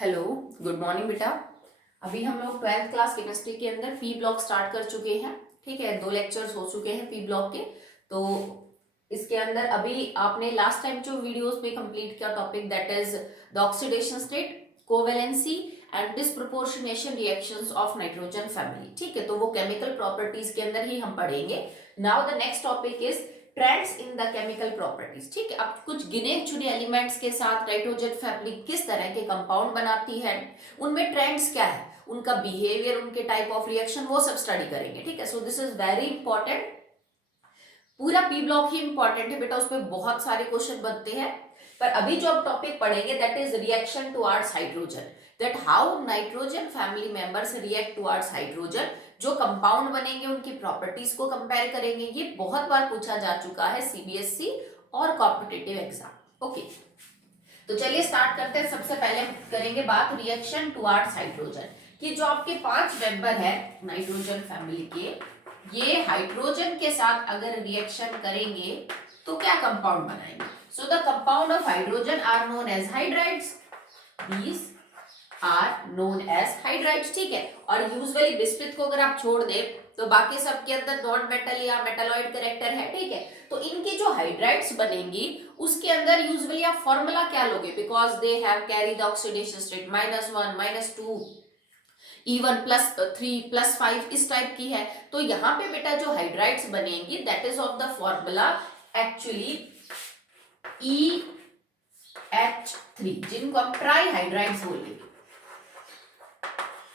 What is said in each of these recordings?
Hello, good morning बेटा। अभी हम लोग 12th क्लास केमिस्ट्री के अंदर पी ब्लॉक स्टार्ट कर चुके हैं। ठीक है, 2 लेक्चर्स हो चुके हैं पी ब्लॉक के। तो इसके अंदर अभी आपने लास्ट टाइम जो वीडियोस में कंप्लीट किया topic, that is the oxidation state, covalency and disproportionation reactions of nitrogen family. ठीक है, तो वो केमिकल प्रॉपर्टीज के अंदर ही हम पढ़ेंगे। Now the next topic is trends in the chemical properties. ठीक है, अब कुछ गिने चुने एलिमेंट्स के साथ नाइट्रोजन फैमिली किस तरह के कंपाउंड बनाती है, उनमें ट्रेंड्स क्या है, उनका बिहेवियर, उनके टाइप ऑफ रिएक्शन, वो सब स्टडी करेंगे। ठीक है, सो दिस इज वेरी इंपॉर्टेंट। पूरा पी ब्लॉक ही इंपॉर्टेंट है बेटा, उसमें बहुत सारे क्वेश्चन बनते हैं। पर अभी जो हम टॉपिक पढ़ेंगे that is reaction towards hydrogen, that how nitrogen family members react towards hydrogen. जो कंपाउंड बनेंगे उनकी प्रॉपर्टीज को कंपेयर करेंगे। ये बहुत बार पूछा जा चुका है सीबीएसई और कॉम्पिटिटिव एग्जाम। ओके, तो चलिए स्टार्ट करते हैं। सबसे पहले करेंगे बात रिएक्शन टुवर्ड्स हाइड्रोजन कि जो आपके 5 मेंबर है नाइट्रोजन फैमिली के, ये हाइड्रोजन के साथ अगर रिएक्शन करेंगे तो क्या कंपाउंड बनाएंगे। So the compound of hydrogen are known as hydrides. These are known as hydrides. ठीक है, और यूजुअली बिस्पिट को अगर आप छोड़ दे तो बाकी सब के अंदर नॉन मेटल या मेटालॉइड कैरेक्टर है। ठीक है, तो इनकी जो हाइड्राइड्स बनेंगी उसके अंदर यूजुअली आप फॉर्मूला क्या लोगे, because they have carry the oxidation state -1 -2 E1 +3 +5 इस टाइप की है। तो यहाँ पे बेटा जो हाइड्राइड्स बनेंगी that is of the formula actually EH3, जिनको हम ट्राई हाइड्राइड्स बोलेंगे।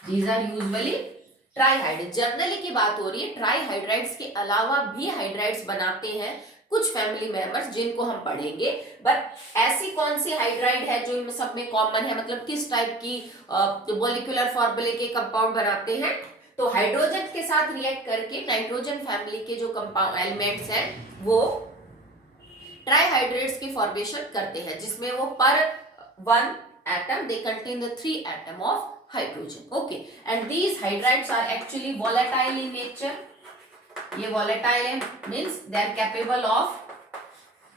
These are usually ट्राईहाइड्राइड। जनरली की बात हो रही है, ट्राईहाइड्राइड्स के अलावा भी हाइड्राइड्स बनाते हैं कुछ फैमिली मेंबर्स जिनको हम पढ़ेंगे। बट ऐसी कौन सी हाइड्राइड है जो इन सब में कॉमन है, मतलब किस टाइप की मॉलिक्यूलर फॉर्मूले के कंपाउंड बनाते हैं। तो हाइड्रोजन के साथ रिएक्ट करके नाइट्रोजन फैमिली के जो कंपाउंड एलिमेंट्स हैं वो ट्राईहाइड्रेट्स की फॉर्मेशन करते हैं, जिसमें वो पर one atom they contain the 3 atom of hydrogen. Okay, and these hydrides are actually volatile in nature. ये volatile है means they are capable of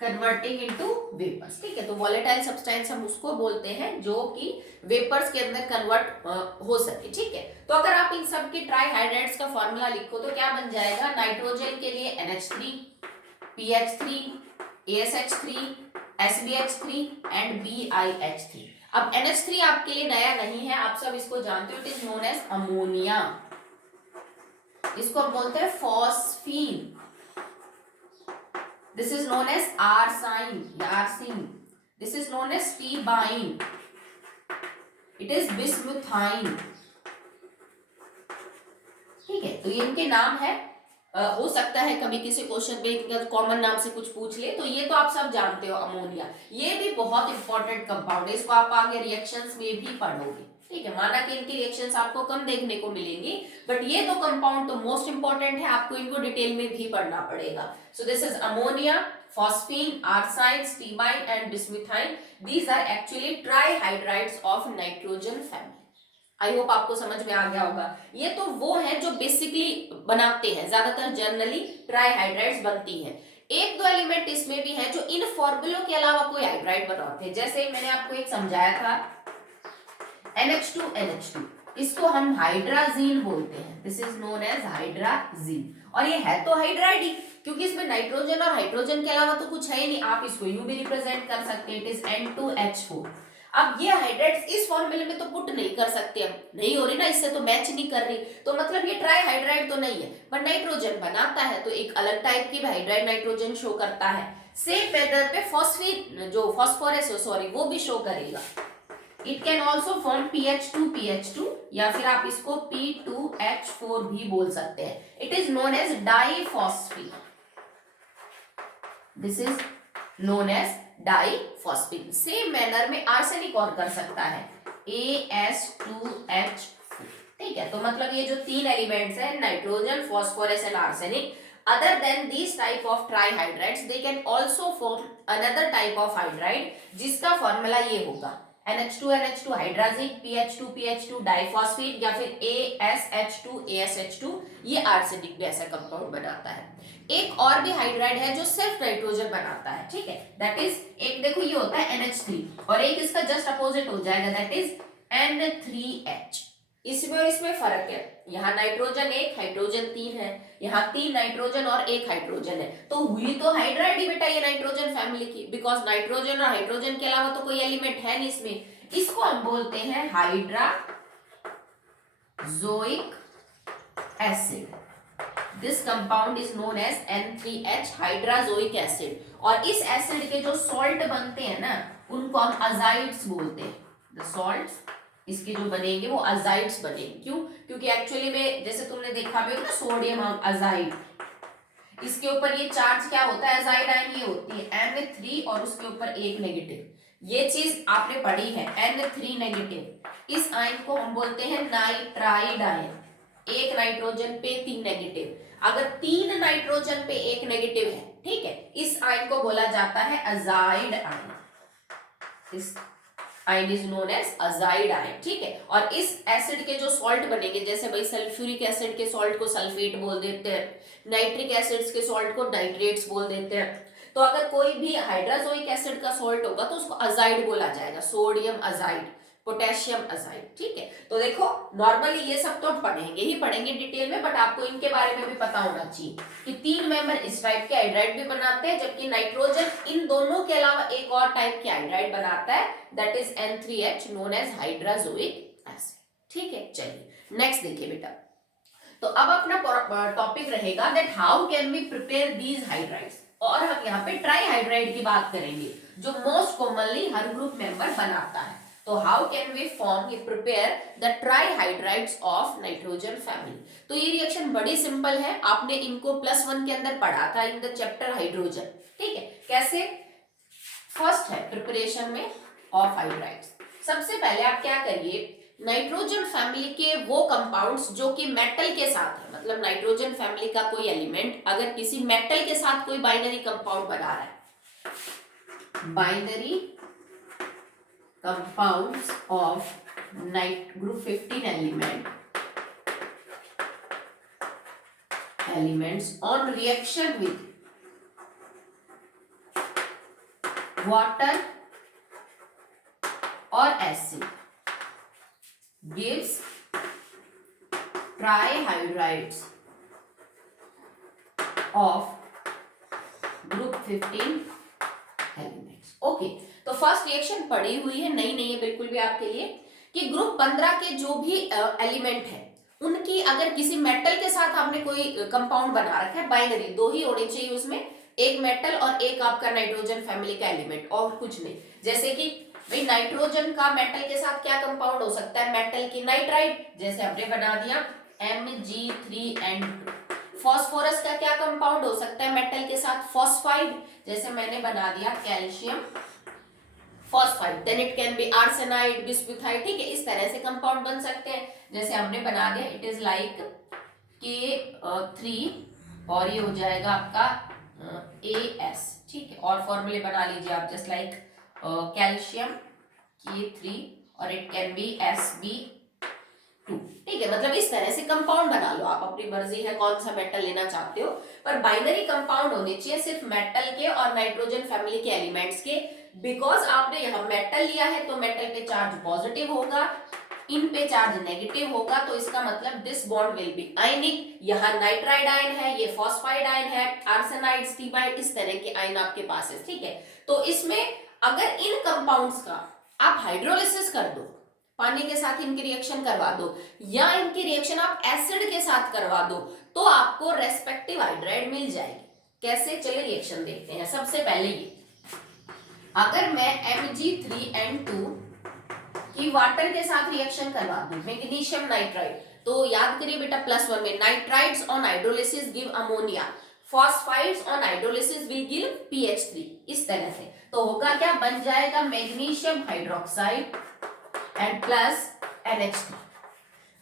converting into vapors. ठीक है, तो volatile substance हम उसको बोलते हैं जो कि vapors के अंदर convert हो सके। ठीक है, तो अगर आप इन सब के ट्राईहाइड्राइड्स का फॉर्मूला लिखो तो क्या बन जाएगा। नाइट्रोजन के लिए NH3, PH3, ASH3, SBH3 and BiH3। अब NH3 आपके लिए नया नहीं है, आप सब इसको जानते हो। It is known as ammonia. इसको हम बोलते हैं phosphine. This is known as arsine या arsine. This is known as stibine. It is bismuthine. ठीक है, तो ये इनके नाम है। हो सकता है कभी किसी क्वेश्चन में कॉमन नाम से कुछ पूछ ले, तो ये तो आप सब जानते हो अमोनिया। ये भी बहुत इंपॉर्टेंट कंपाउंड है, इसको आप आगे रिएक्शंस में भी पढ़ोगे। ठीक है, माना कि इनकी रिएक्शंस आपको कम देखने को मिलेंगी, बट ये दो कंपाउंड तो मोस्ट इंपॉर्टेंट है, आपको इनको डिटेल में भी पढ़ना पड़ेगा। So this is ammonia, phosphine, arsine, stibine and bismuthine. These are actually trihydrides of nitrogen family. I hope आपको समझ में आ गया होगा। ये तो वो है जो बेसिकली बनाते हैं, ज्यादातर जनरली ट्राईहाइड्राइड्स बनती हैं। एक दो एलिमेंट इसमें भी हैं जो इन फॉर्मूलों के अलावा कोई हाइड्राइड बनाते हैं। जैसे मैंने आपको एक समझाया था NH2, इसको हम हाइड्राजीन बोलते हैं। This is known as hydrazine, और ये है तो हाइड्राइड ही, क्योंकि इसमें नाइट्रोजन और हाइड्रोजन के अलावा तो कुछ है ही नहीं। आप इसको यूं भी रिप्रेजेंट कर सकते हैं, इट इज N2H4। अब ये हाइड्राइड्स इस फॉर्मूले में तो पुट नहीं कर सकते, हम नहीं हो रही ना, इससे तो मैच नहीं कर रही, तो मतलब ये ट्राईहाइड्राइड तो नहीं है, बट नाइट्रोजन बनाता है तो एक अलग टाइप की हाइड्राइड नाइट्रोजन शो करता है। सेम मैनर पे फॉस्फीन जो फॉस्फोरस सॉरी वो भी शो करेगा। It can also form PH2 या फिर आप इसको P2H4 भी बोल सकते हैं। It is known as diphosphine. This is known as diphosphine. Same manner में आर्सेनिक और कर सकता है AS2H4। ठीक है, तो मतलब ये जो 3 एलिमेंट्स हैं, nitrogen, phosphorus and arsenic, other than these type of trihydrides they can also form another type of hydride जिसका फॉर्मूला ये होगा NH2 हाइड्राजीन, PH2 डाइफॉस्फेट, या फिर ASH2 ये आर्सेनिक भी ऐसा कंपाउंड बनाता है। एक और भी हाइड्राइड है जो सिर्फ नाइट्रोजन बनाता है। ठीक है, दैट इज एक देखो ये होता है NH3, और एक इसका जस्ट अपोजिट हो जाएगा, दैट इज N3H। इसमें और इसमें फर्क है, यहाँ नाइट्रोजन 1 हाइड्रोजन 3 है, यहाँ 3 नाइट्रोजन और 1 हाइड्रोजन है, तो हुई तो हाइड्राइड ही बेटा ये नाइट्रोजन फैमिली की, बिकॉज नाइट्रोजन और हाइड्रोजन के अलावा तो कोई एलिमेंट है नहीं इसमें। इसको हम बोलते हैं hydrazoic acid. This compound is known as N3H, hydrazoic acid. और इस एसिड के जो सॉल्ट बनते हैं ना, उनको हम अजाइड्स बोलते हैं। द सॉल्ट्स इसके जो बनेंगे वो अजाइड्स बनेंगे। क्यों? क्योंकि एक्चुअली में जैसे तुमने देखा भी होगा सोडियम अजाइड, इसके ऊपर ये चार्ज क्या होता है, अजाइड आयन ये होती है N3 और उसके ऊपर एक नेगेटिव। ये चीज आपने पढ़ी है, N3 नेगेटिव। इस आयन को हम बोलते हैं नाइट्राइड आयन। एक नाइट्रोजन पे 3 नेगेटिव, अगर 3 नाइट्रोजन पे एक नेगेटिव है, ठीक है, इस आयन को बोला जाता है अजाइड आयन। इस ion is known as azide ion, ठीक है। और इस एसिड के जो सॉल्ट बनेंगे, जैसे भाई सल्फ्यूरिक एसिड के सॉल्ट को सल्फेट बोल देते हैं, नाइट्रिक एसिड्स के सॉल्ट को नाइट्रेट्स बोल देते हैं। तो अगर कोई भी हाइड्राजोइक एसिड का सॉल्ट होगा तो उसको अजाइड बोला जाएगा, सोडियम अजाइड, पोटेशियम अजाइड, ठीक है। तो देखो नॉर्मली ये सब तो पढ़ेंगे डिटेल में, बट आपको इनके बारे में भी पता होना चाहिए कि 3 मेंबर इस टाइप के हाइड्राइड भी बनाते हैं, जबकि नाइट्रोजन इन दोनों के अलावा एक और टाइप के हाइड्राइड बनाता है, that is N3H, known as hydrazoic acid, ठीक है। चलिए नेक्स्ट देखिए बेटा, तो अब अपना टॉपिक रहेगा that how can we prepare these hydrides, और हम यहाँ पे ट्राई हाइड्राइड की बात करेंगे जो मोस्ट कॉमनली हर ग्रुप मेंबर बनाता है। तो हाउ कैन वी फॉर्म या prepare the trihydrides of nitrogen family. तो ये रिएक्शन बड़ी सिंपल है, आपने इनको +1 के अंदर पढ़ा था इन द चैप्टर हाइड्रोजन, ठीक है। कैसे? फर्स्ट है प्रिपरेशन में ऑफ हाइड्राइड्स। सबसे पहले आप क्या करिए, नाइट्रोजन फैमिली के वो कंपाउंड्स जो कि मेटल के साथ है, मतलब नाइट्रोजन फैमिली का कोई एलिमेंट अगर किसी मेटल के साथ कोई बाइनरी कंपाउंड बना रहा है, binary compounds of group 15 elements on reaction with water or acid gives trihydrides of group 15 elements। Okay, तो फर्स्ट रिएक्शन पड़ी हुई है, नई नहीं है बिल्कुल भी आपके लिए, कि ग्रुप 15 के जो भी एलिमेंट है उनकी अगर किसी मेटल के साथ आपने कोई कंपाउंड बना रखा है, बाइनरी 2 ही होने चाहिए उसमें, एक मेटल और एक आपका नाइट्रोजन फैमिली का एलिमेंट, और कुछ नहीं। जैसे कि भाई नाइट्रोजन का मेटल के साथ क्या कंपाउंड हो सकता है, मेटल की नाइट्राइड, जैसे हमने बना दिया Mg3N2। फॉस्फोरस का क्या कंपाउंड हो सकता है मेटल के साथ, फॉस्फाइड, जैसे मैंने बना दिया calcium phosphide. Then it can be arsenide, bismuthide, ठीक है। इस तरह से कंपाउंड बन सकते हैं, जैसे हमने बना दिया इट इज लाइक K3 और ये हो जाएगा आपका AS, ठीक है। और फॉर्मूले बना लीजिए आप, जस्ट लाइक कैल्शियम K3 और इट कैन बी Sb2, ठीक है। मतलब इस तरह से कंपाउंड बना लो आप, अपनी मर्जी है कौन सा मेटल लेना चाहते हो, पर बाइनरी कंपाउंड होने चाहिए सिर्फ मेटल के और नाइट्रोजन फैमिली के एलिमेंट्स के। बिकॉज आपने यहाँ मेटल लिया है तो मेटल पे चार्ज पॉजिटिव होगा, इन पे चार्ज नेगेटिव होगा, तो इसका मतलब दिस बॉन्ड विल बी आयनिक। यहाँ नाइट्राइड आयन है, ये फॉस्फाइड आयन है, आर्सेनाइड, स्टीबाइड, इस तरह के आयन आपके पास है, ठीक है। तो इसमें अगर इन कंपाउंड्स का आप हाइड्रोलिसिस कर दो, पानी के साथ इनकी रिएक्शन करवा दो, या इनकी रिएक्शन आप एसिड के साथ करवा दो, तो आपको रेस्पेक्टिव हाइड्राइड मिल जाएगी। कैसे? चलिए रिएक्शन देखते हैं। सबसे पहले ये, अगर मैं Mg3N2 की वाटर के साथ रिएक्शन करवा दूं, मैग्नीशियम नाइट्राइड, तो याद करिए बेटा +1 में nitrides on hydrolysis give ammonia, phosphides on hydrolysis will give PH3, इस तरह से। तो होगा क्या, बन जाएगा magnesium hydroxide and plus NH3।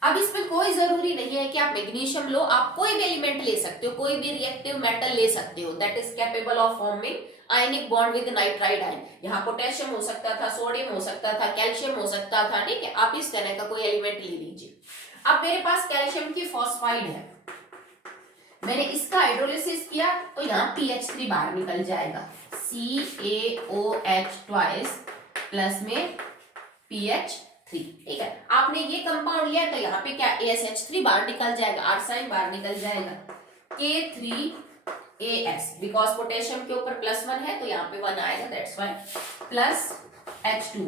अब इसमें कोई जरूरी नहीं है कि आप मैग्नीशियम लो, आप कोई भी एलिमेंट ले सकते हो, कोई भी रिएक्टिव मेटल ले सकते हो that is capable of forming ionic bond with nitride ion. यहाँ पोटेशियम हो सकता था, सोडियम हो सकता था, कैल्शियम हो सकता था, ठीक है। आप इस तरह का कोई एलिमेंट ले लीजिए। अब मेरे पास कैल्शियम की फॉस्फाइड है, मैंने इसका हाइड्रोलिसिस किया तो यहाँ PH3 बाहर निकल जाएगा, CaOH ट्वाइस प्लस में PH 3। ठीक है, आपने ये कंपाउंड लिया तो यहाँ पे क्या AsH3 बाहर निकल जाएगा, R साइन बाहर निकल जाएगा, K3AS बिकॉज पोटेशियम के ऊपर +1 है तो यहाँ पे 1 आएगा, that's why plus H2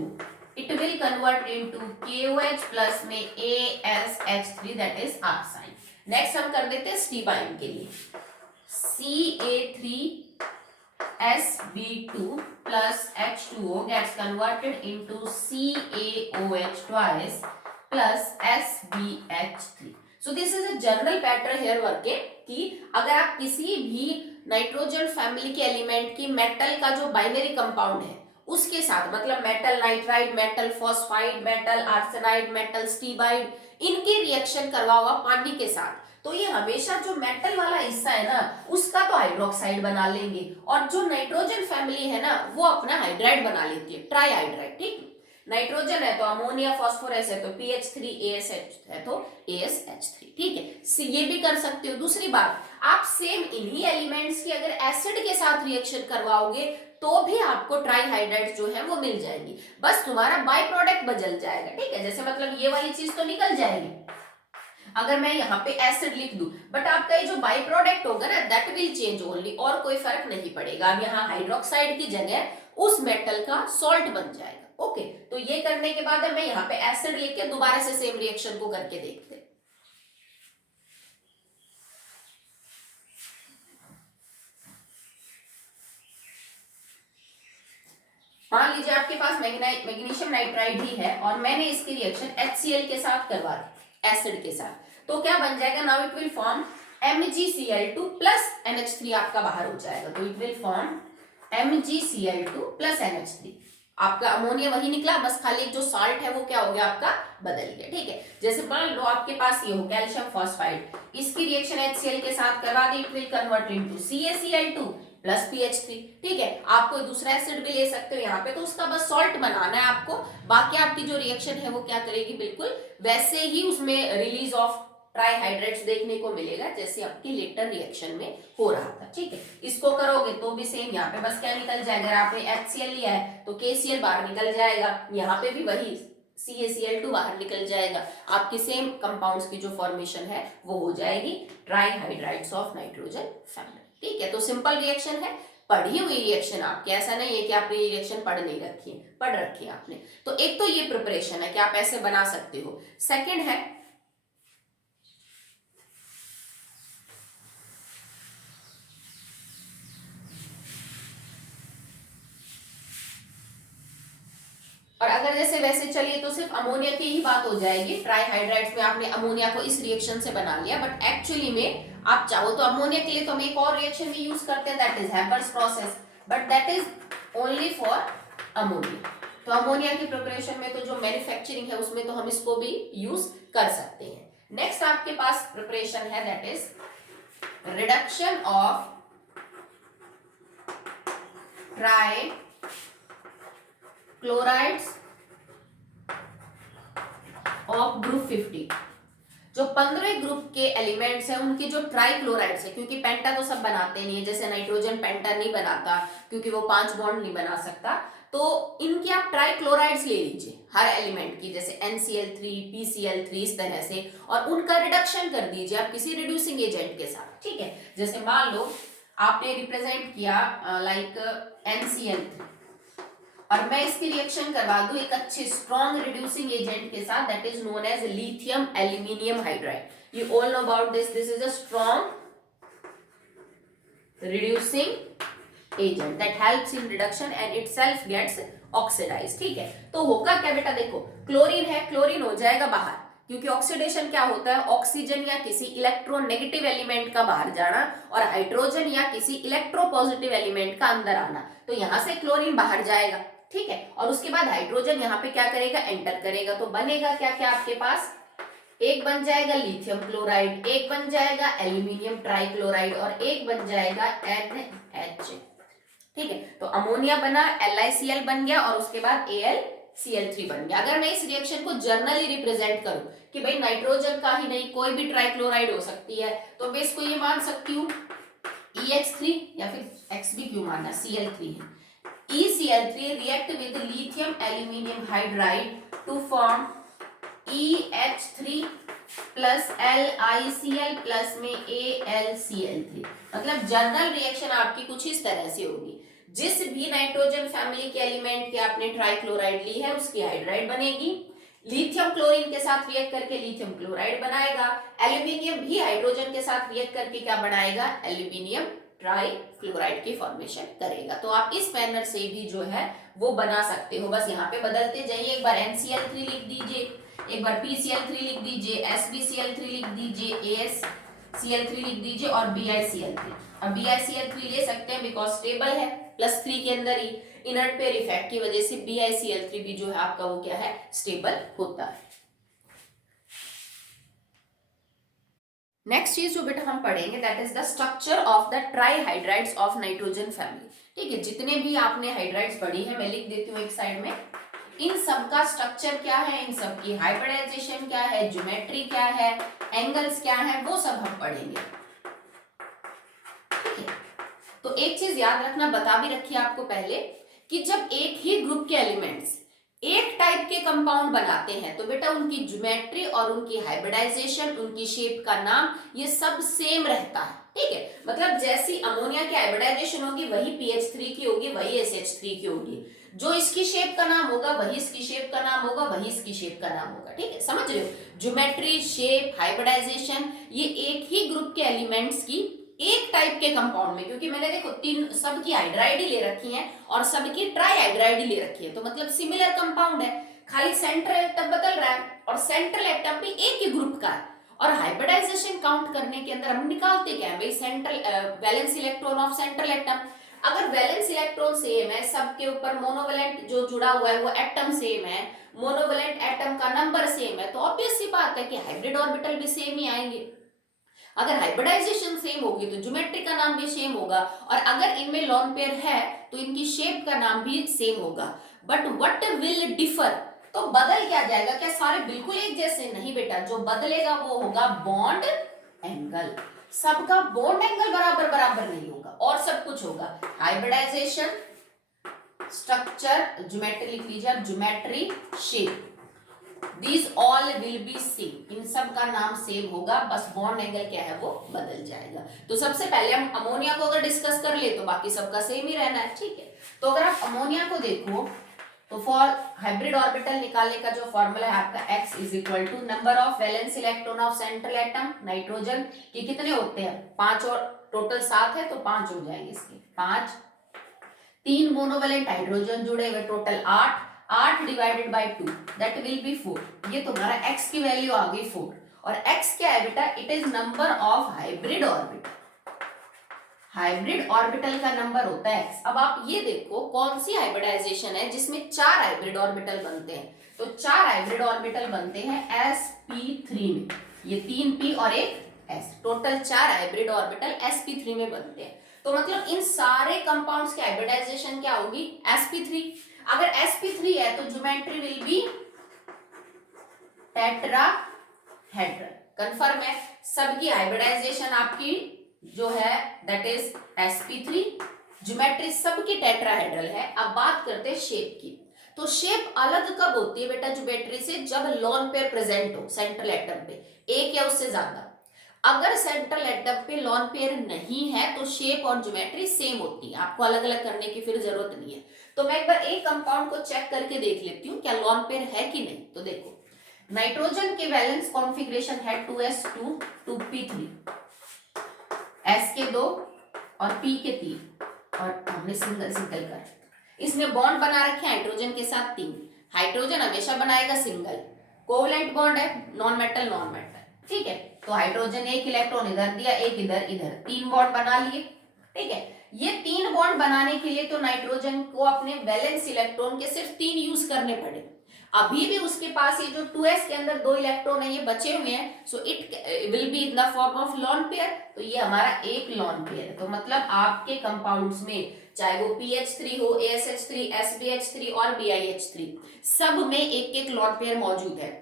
it will convert into KOH plus में AsH3 that is R sign. Next हम कर देते हैं स्टीबाइन के लिए, Ca3SB2 plus H2O gets converted into CaOH twice plus SbH3. So this is a general pattern here working कि अगर आप किसी भी नाइट्रोजन फैमिली के एलिमेंट की मेटल का जो बाइनरी कंपाउंड है उसके साथ, मतलब metal nitride, metal phosphide, metal arsenide, metal stibide, इनकी रिएक्शन करवाओ पानी के साथ, तो ये हमेशा जो मेटल वाला हिस्सा है ना उसका तो हाइड्रोक्साइड बना लेंगे और जो नाइट्रोजन फैमिली है ना वो अपना हाइड्राइड बना लेती है, ट्राई हाइड्राइड। ठीक, नाइट्रोजन है तो अमोनिया, फास्फोरस है तो PH3, ASH है तो ASH3। ठीक है, ये भी कर सकते हो। दूसरी बात, आप सेम इन्हीं एलिमेंट्स की अगर एसिड के साथ रिएक्शन करवाओगे तो भी आपको ट्राईहाइड्राइड जो है वो मिल जाएंगी, बस तुम्हारा बाय प्रोडक्ट बदल जाएगा। ठीक है, जैसे मतलब ये वाली चीज तो निकल जाएगी अगर मैं यहाँ पे एसिड लिख दूं, बट आपका ये जो बाई प्रोडक्ट होगा ना दैट विल चेंज ओनली, और कोई फर्क नहीं पड़ेगा। अब यहाँ हाइड्रोक्साइड की जगह उस मेटल का सॉल्ट बन जाएगा। ओके, तो ये करने के बाद मैं यहाँ पे एसिड लिख के दोबारा से सेम रिएक्शन को करके देखते हैं। मान लीजिए आपके पास मैग्नीशियम नाइट्राइड ही है और मैंने इसकी रिएक्शन HCl के साथ करवा दी, एसिड के साथ, तो क्या बन जाएगा, now it will form MgCl2 plus NH3 आपका बाहर हो जाएगा, तो it will form MgCl2 plus NH3। आपका अमोनिया वही निकला, बस खाली जो साल्ट है वो क्या हो गया आपका बदल गया। ठीक है, जैसे मान लो आपके पास ये हो कैल्शियम फॉस्फाइड, इसकी रिएक्शन HCl के साथ करवा दी, it will convert into CaCl2 plus PH3। ठीक है, आप कोई दूसरा एसिड भी ले सकते हो यहाँ पे, तो उसका बस सॉल्ट बनाना है आपको, बाकी आपकी जो रिएक्शन है वो क्या करेगी, बिल्कुल वैसे ही उसमें रिलीज ऑफ ट्राईहाइड्रेट्स देखने को मिलेगा जैसे आपकी लेटर रिएक्शन में हो रहा था। ठीक है, इसको करोगे तो भी सेम, यहाँ पे बस क्या निकल जाएगा, अगर आपने HCl लिया है तो KCl बाहर निकल जाएगा, यहाँ पे भी वही CaCl2 बाहर निकल जाएगा, आपकी सेम कंपाउंड्स की जो फॉर्मेशन है वो हो जाएगी ट्राईहाइड्राइड्स ऑफ नाइट्रोजन फैमिली। ठीक है, तो सिंपल रिएक्शन है, पढ़ी हुई रिएक्शन आपकी, ऐसा नहीं है कि आपने रिएक्शन पढ़ नहीं रखी है, पढ़ रखी है आपने। तो एक तो ये प्रिपरेशन है कि आप ऐसे बना सकते हो। सेकेंड है और अगर जैसे वैसे चलिए तो सिर्फ अमोनिया की ही बात हो जाएगी, ट्राईहाइड्राइड्स में आपने अमोनिया को इस रिएक्शन से बना लिया, बट एक्चुअली में आप चाहो तो अमोनिया के लिए तो हम एक और रिएक्शन भी यूज करते हैं, that is Haber's process, but that is only for ammonia. तो अमोनिया की प्रिपरेशन में तो जो मैन्युफैक्चरिंग है उसमें तो हम इसको भी यूज कर सकते हैं। नेक्स्ट आपके पास प्रिपरेशन है that is reduction of try chlorides of group 50। जो 15 ग्रुप के एलिमेंट्स हैं उनके जो ट्राई क्लोराइड्स है, क्योंकि पेंटा तो सब बनाते नहीं है, जैसे नाइट्रोजन पेंटा नहीं बनाता क्योंकि वो 5 बॉन्ड नहीं बना सकता, तो इनकी आप ट्राई क्लोराइड्स ले लीजिए हर एलिमेंट की, जैसे NCl3 PCl3 इस तरह से, और उनका रिडक्शन कर दीजिए आप किसी रिड्यूसिंग एजेंट के साथ। ठीक है, जैसे मान लो आपने रिप्रेजेंट किया लाइक NCl3 और मैं इसकी रिएक्शन करवा दूं एक अच्छे स्ट्रॉन्ग रिड्यूसिंग एजेंट के साथ, that is known as lithium aluminium hydride. You all know about this, this is a strong reducing agent that helps in reduction and itself gets oxidised. ठीक है, तो होगा क्या बेटा, देखो क्लोरीन है, क्लोरीन हो जाएगा बाहर, क्योंकि ऑक्सीडेशन क्या होता है, ऑक्सीजन या किसी इलेक्ट्रोनेगेटिव एलिमेंट का बाहर जाना और हाइड्रोजन या किसी इलेक्ट्रोपॉजिटिव एलिमेंट का अंदर आना, तो यहां से क्लोरीन बाहर जाएगा। ठीक है, और उसके बाद हाइड्रोजन यहाँ पे क्या करेगा, एंटर करेगा, तो बनेगा क्या क्या आपके पास, एक बन जाएगा लिथियम क्लोराइड, एक बन जाएगा एल्यूमिनियम ट्राइक्लोराइड और एक बन जाएगा NH। ठीक है, तो अमोनिया बना, LiCl बन गया और उसके बाद AlCl3 बन गया। अगर मैं इस रिएक्शन को जर्नली रिप्रेजेंट करूं कि भाई नाइट्रोजन का ही नहीं कोई भी ट्राइक्लोराइड हो सकती है, तो मैं इसको ये मान सकती हूँ EX3 या फिर X भी क्यों मानना, Cl3 है, ECl3 react with lithium aluminium hydride to form EH3 plus LiCl plus में AlCl3। मतलब जर्नल रिएक्शन आपकी कुछ इस तरह से होगी, जिस भी नाइट्रोजन फैमिली के एलिमेंट के आपने ट्राइक्लोराइड ली है उसकी हाइड्राइड बनेगी, लिथियम क्लोरीन के साथ रिएक्ट करके लिथियम क्लोराइड बनाएगा, एल्यूमिनियम भी हाइड्रोजन के साथ रिएक्ट करके क्या बनाएगा, एल्यूमिनियम ट्राइफ्लोराइड की फॉर्मेशन करेगा। तो आप इस पैनल से भी जो है वो बना सकते हो, बस यहाँ पे बदलते जाइए। एक बार NCl3 लिख दीजिए, एक बार PCl3 लिख दीजिए, SbCl3 लिख दीजिए, AsCl3 लिख दीजिए और BiCl3। अब BiCl3 ले सकते हैं बिकॉज स्टेबल है, +3 के अंदर ही इनर्ट पेयर इफेक्ट की वजह से BiCl3 भी जो है आपका वो क्या है, स्टेबल होता है। नेक्स्ट चीज जो बेटा हम पढ़ेंगे that is the structure of the trihydrides of nitrogen family. ठीक है, जितने भी आपने हाइड्राइड्स पढ़ी है मैं लिख देती हूँ एक साइड में। इन सब का स्ट्रक्चर क्या है, इन सब की हाइब्रिडाइजेशन क्या है, ज्योमेट्री क्या है, एंगल्स क्या है, वो सब हम पढ़ेंगे। ठीक है, तो एक चीज याद रखना, बता भी रखी है आपको पहले, कि जब एक ही ग्रुप के एलिमेंट्स एक टाइप के कंपाउंड बनाते हैं तो बेटा उनकी ज्योमेट्री और उनकी हाइब्रिडाइजेशन, उनकी शेप का नाम, ये सब सेम रहता है। ठीक है, मतलब जैसी अमोनिया की हाइब्रिडाइजेशन होगी वही PH3 की होगी, वही SH3 की होगी। जो इसकी शेप का नाम होगा वही इसकी शेप का नाम होगा, वही इसकी शेप का नाम होगा। ठीक है, समझ रहे हो, ज्योमेट्री, शेप, हाइब्रिडाइजेशन, ये एक ही ग्रुप के एलिमेंट्स की एक टाइप के कंपाउंड में, क्योंकि मैंने देखो तीन सबकी हाइड्राइड ही ले रखी है और सबकी ट्राई हाइड्राइड ही ले रखी है, तो मतलब सिमिलर कंपाउंड है, खाली सेंट्रल एटम बदल रहा है और सेंट्रल एटम भी एक ही ग्रुप का है। और हाइब्रिडाइजेशन काउंट करने के अंदर हम निकालते क्या है भाई, central valence electron of central atom. अगर वैलेंस इलेक्ट्रॉन सेम है, सबके ऊपर मोनोवैलेंट जो जुड़ा हुआ है वो एटम सेम है, मोनोवैलेंट एटम का नंबर सेम है, तो ऑब्वियस सी बात है कि हाइब्रिड ऑर्बिटल भी सेम ही आएंगे। अगर हाइब्रिडाइजेशन सेम होगी तो ज्योमेट्री का नाम भी सेम होगा, और अगर इनमें लॉन पेयर है तो इनकी शेप का नाम भी सेम होगा। बट व्हाट विल डिफर, तो बदल क्या जाएगा, क्या सारे बिल्कुल एक जैसे? नहीं बेटा, जो बदलेगा वो होगा बॉन्ड एंगल। सबका बॉन्ड एंगल बराबर बराबर नहीं होगा और सब कुछ होगा। हाइब्रिडाइजेशन, स्ट्रक्चर, ज्योमेट्री लिख लीजिए, geometry, shape, These all will be same, इन सब का नाम सेम होगा, बस बॉन्ड एंगल क्या है वो बदल जाएगा। तो सबसे पहले हम अमोनिया को अगर डिस्कस कर ले तो बाकी सबका सेम ही रहना है। ठीक है, तो अगर आप अमोनिया को देखो तो फॉर हाइब्रिड ऑर्बिटल निकालने का जो फॉर्मूला है आपका x is equal to number of valence electron of central atom, nitrogen के कितने होते हैं, 5 और टोटल 7 है तो 5 हो जाएंगे इसके, 5, 3 मोनोवैलेंट हाइड्रोजन जुड़े हुए, total 8, 8 divided by 2 that will be 4। ये तुम्हारा x की वैल्यू आ गई 4, और x क्या है बेटा, it is number of hybrid orbital. Hybrid orbital का नंबर होता है x। अब आप ये देखो कौन सी हाइब्रिडाइजेशन है जिसमें 4 हाइब्रिड ऑर्बिटल बनते हैं, तो 4 हाइब्रिड ऑर्बिटल बनते हैं sp3 में, ये 3p और एक s, total 4 hybrid orbital sp3 में बनते हैं। तो मतलब इन सारे कंपाउंड्स की हाइब्रिडाइजेशन क्या होगी, sp3। अगर sp3 है तो geometry will be tetrahedral, confirm है। सबकी हाइब्रिडाइजेशन आपकी जो है दैट इज sp3, ज्योमेट्री सबकी टेट्राहेड्रल है। अब बात करते हैं शेप की, तो शेप अलग कब होती है बेटा ज्योमेट्री से, जब लॉन पेयर प्रेजेंट हो सेंट्रल एटम पे, एक या उससे ज्यादा। अगर सेंट्रल एटम पे लॉन पेयर नहीं है तो शेप और ज्योमेट्री सेम होती है, आपको अलग अलग करने की फिर जरूरत नहीं है। तो मैं एक बार एक कंपाउंड को चेक करके देख लेती हूँ क्या लॉन पेयर है कि नहीं। तो देखो नाइट्रोजन के वैलेंस कॉन्फ़िगरेशन है 2s2 2p3, s के 2 और p के 3, और हमने सिंगल सिंगल कर, इसमें बॉन्ड बना रखे हाइड्रोजन के साथ 3। हाइड्रोजन हमेशा बनाएगा सिंगल, कोवलेंट बॉन्ड है, नॉन मेटल नॉन मेटल। ठीक है, तो हाइड्रोजन एक इलेक्ट्रॉन इधर दिया, एक इधर, इधर 3 बॉन्ड बना लिए। ठीक है, ये 3 बॉन्ड बनाने के लिए तो नाइट्रोजन को अपने वैलेंस इलेक्ट्रॉन के सिर्फ 3 यूज करने पड़े। अभी भी उसके पास ये जो 2s के अंदर 2 इलेक्ट्रॉन है ये बचे हुए हैं, so it will be in the form of lone pair, तो ये हमारा एक लॉन पेयर है। तो मतलब आपके कंपाउंड्स में चाहे वो PH3 हो, ASH3, SBH3 और BiH3, सब में एक एक लॉन पेयर मौजूद है।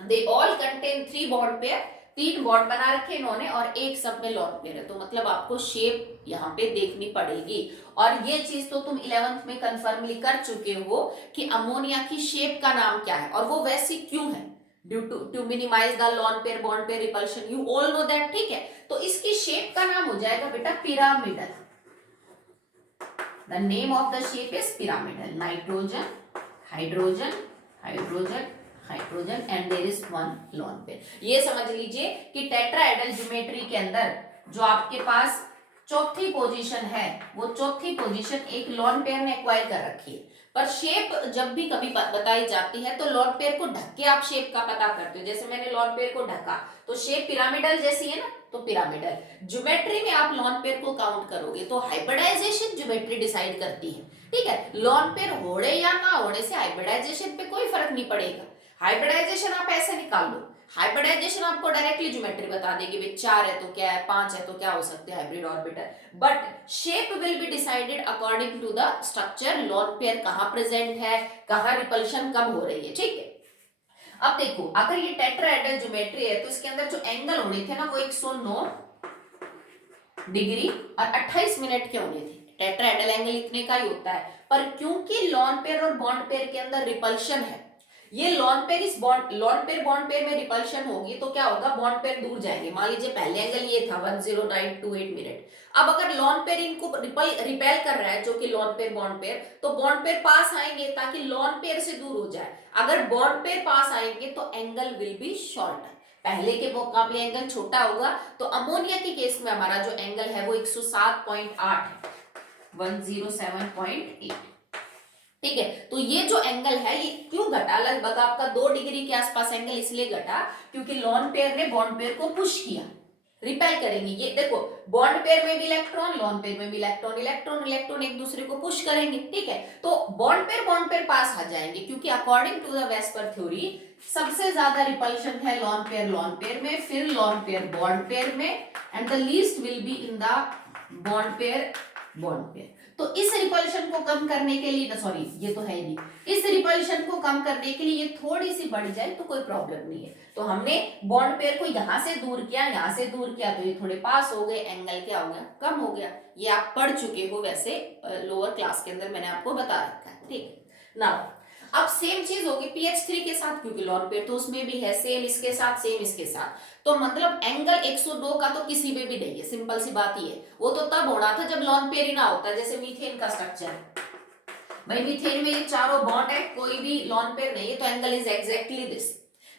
They all contain 3 bond pair 3 bond बना रखे इन्होंने और एक सब में लॉन पेयर है, तो मतलब आपको शेप यहाँ पे देखनी पड़ेगी। और ये चीज तो तुम 11th में कंफर्मली कर चुके हो कि अमोनिया की शेप का नाम क्या है और वो वैसी क्यों है, due to minimise the lone pair bond pair repulsion, you all know that, ठीक है। तो इसकी शेप का नाम हो जाएगा बेटा pyramidal. The name of the shape is pyramidal, nitrogen hydrogen hydrogen hydrogen and there is one lone pair. ये समझ लीजिए कि टेट्राहेड्रल ज्योमेट्री के अंदर जो आपके पास चौथी पोजीशन है वो चौथी पोजीशन एक लॉन पेयर ने एक्वायर कर रखी है। पर शेप जब भी कभी बताई जाती है तो लॉन पेयर को ढक के आप शेप का पता करते हो। जैसे मैंने लॉन पेयर को ढका तो शेप पिरामिडल जैसी है ना, तो पिरामिडल। ज्योमेट्री में आप लॉन पेयर को काउंट करोगे तो हाइब्रिडाइजेशन ज्योमेट्री डिसाइड करती है, ठीक है। लॉन पेयर होड़े या ना होड़े से हाइब्रिडाइजेशन पे कोई फर्क नहीं पड़ेगा। हाइब्रिडाइजेशन आप ऐसे निकाल लो, हाइब्रिडाइजेशन आपको डायरेक्टली ज्योमेट्री बता देगी भाई 4 है तो क्या है, 5 है तो क्या हो सकते हैं hybrid orbital, but shape will be decided according to the structure, lone pair कहां प्रेजेंट है, कहां रिपल्शन कम हो रही है, ठीक है। अब देखो अगर ये टेट्राहेड्रल ज्योमेट्री है तो इसके अंदर जो एंगल होने थे ना वो 109 डिग्री और 28 मिनट के होने थे। टेट्राहेड्रल एंगल इतने का ही होता है, पर क्योंकि लॉन पेयर और बॉन्ड पेयर के अंदर रिपल्शन है, ये लॉन पेयर इस लॉन पेयर बॉन्ड पेयर में रिपल्शन होगी तो क्या होगा, बॉन्ड पेयर दूर जाएंगे। मान लीजिए पहले एंगल ये था 10928 मिनट, अब अगर लॉन पेयर इनको रिपेल कर रहा है जो कि लॉन पेयर बॉन्ड पेयर, तो बॉन्ड पेयर पास आएंगे ताकि लॉन पेयर से दूर हो जाए। अगर बॉन्ड पेयर पास आएंगे तो एंगल विल बी शॉर्टर, पहले के मुकाबले एंगल छोटा होगा। तो अमोनिया के केस में हमारा जो एंगल है वो 107.8 है, 107.8, ठीक है। तो ये जो एंगल है ये क्यों घटा, लगभग आपका 2 डिग्री के आसपास एंगल इसलिए घटा क्योंकि लॉन पेयर ने बॉन्ड पेयर को पुश किया, रिपेल करेंगे। ये देखो बॉन्ड पेयर में भी इलेक्ट्रॉन, लॉन पेयर में भी इलेक्ट्रॉन, इलेक्ट्रॉन इलेक्ट्रॉन एक दूसरे को पुश करेंगे, ठीक है। तो बॉन्ड पेयर पास आ जाएंगे क्योंकि according to the VSEPR theory सबसे ज्यादा रिपल्शन है लॉन पेयर में, फिर लॉन पेयर बॉन्ड पेयर में, and the least will be in the bond pair. तो इस रिपल्शन को कम करने के लिए, सॉरी ये तो है ही नहीं, इस रिपल्शन को कम करने के लिए ये थोड़ी सी बढ़ जाए तो कोई प्रॉब्लम नहीं है। तो हमने बॉन्ड पेयर को यहां से दूर किया, यहां से दूर किया तो ये थोड़े पास हो गए, एंगल क्या हो गया, कम हो गया। ये आप पढ़ चुके हो वैसे लोअर क्लास के अंदर, मैंने आपको बता रखा है, ठीक है ना। अब सेम चीज होगी pH3 के साथ, क्योंकि लॉन पेयर तो उसमें भी है, सेम इसके साथ सेम इसके साथ। तो मतलब एंगल 102 का तो किसी में भी नहीं है, सिंपल सी बात ही है। वो तो तब होना था जब लॉन पेयर ही ना होता, जैसे मीथेन का स्ट्रक्चर है भाई, मीथेन में ये चारों बॉन्ड है, कोई भी लॉन पेयर नहीं है, तो angle is exactly this.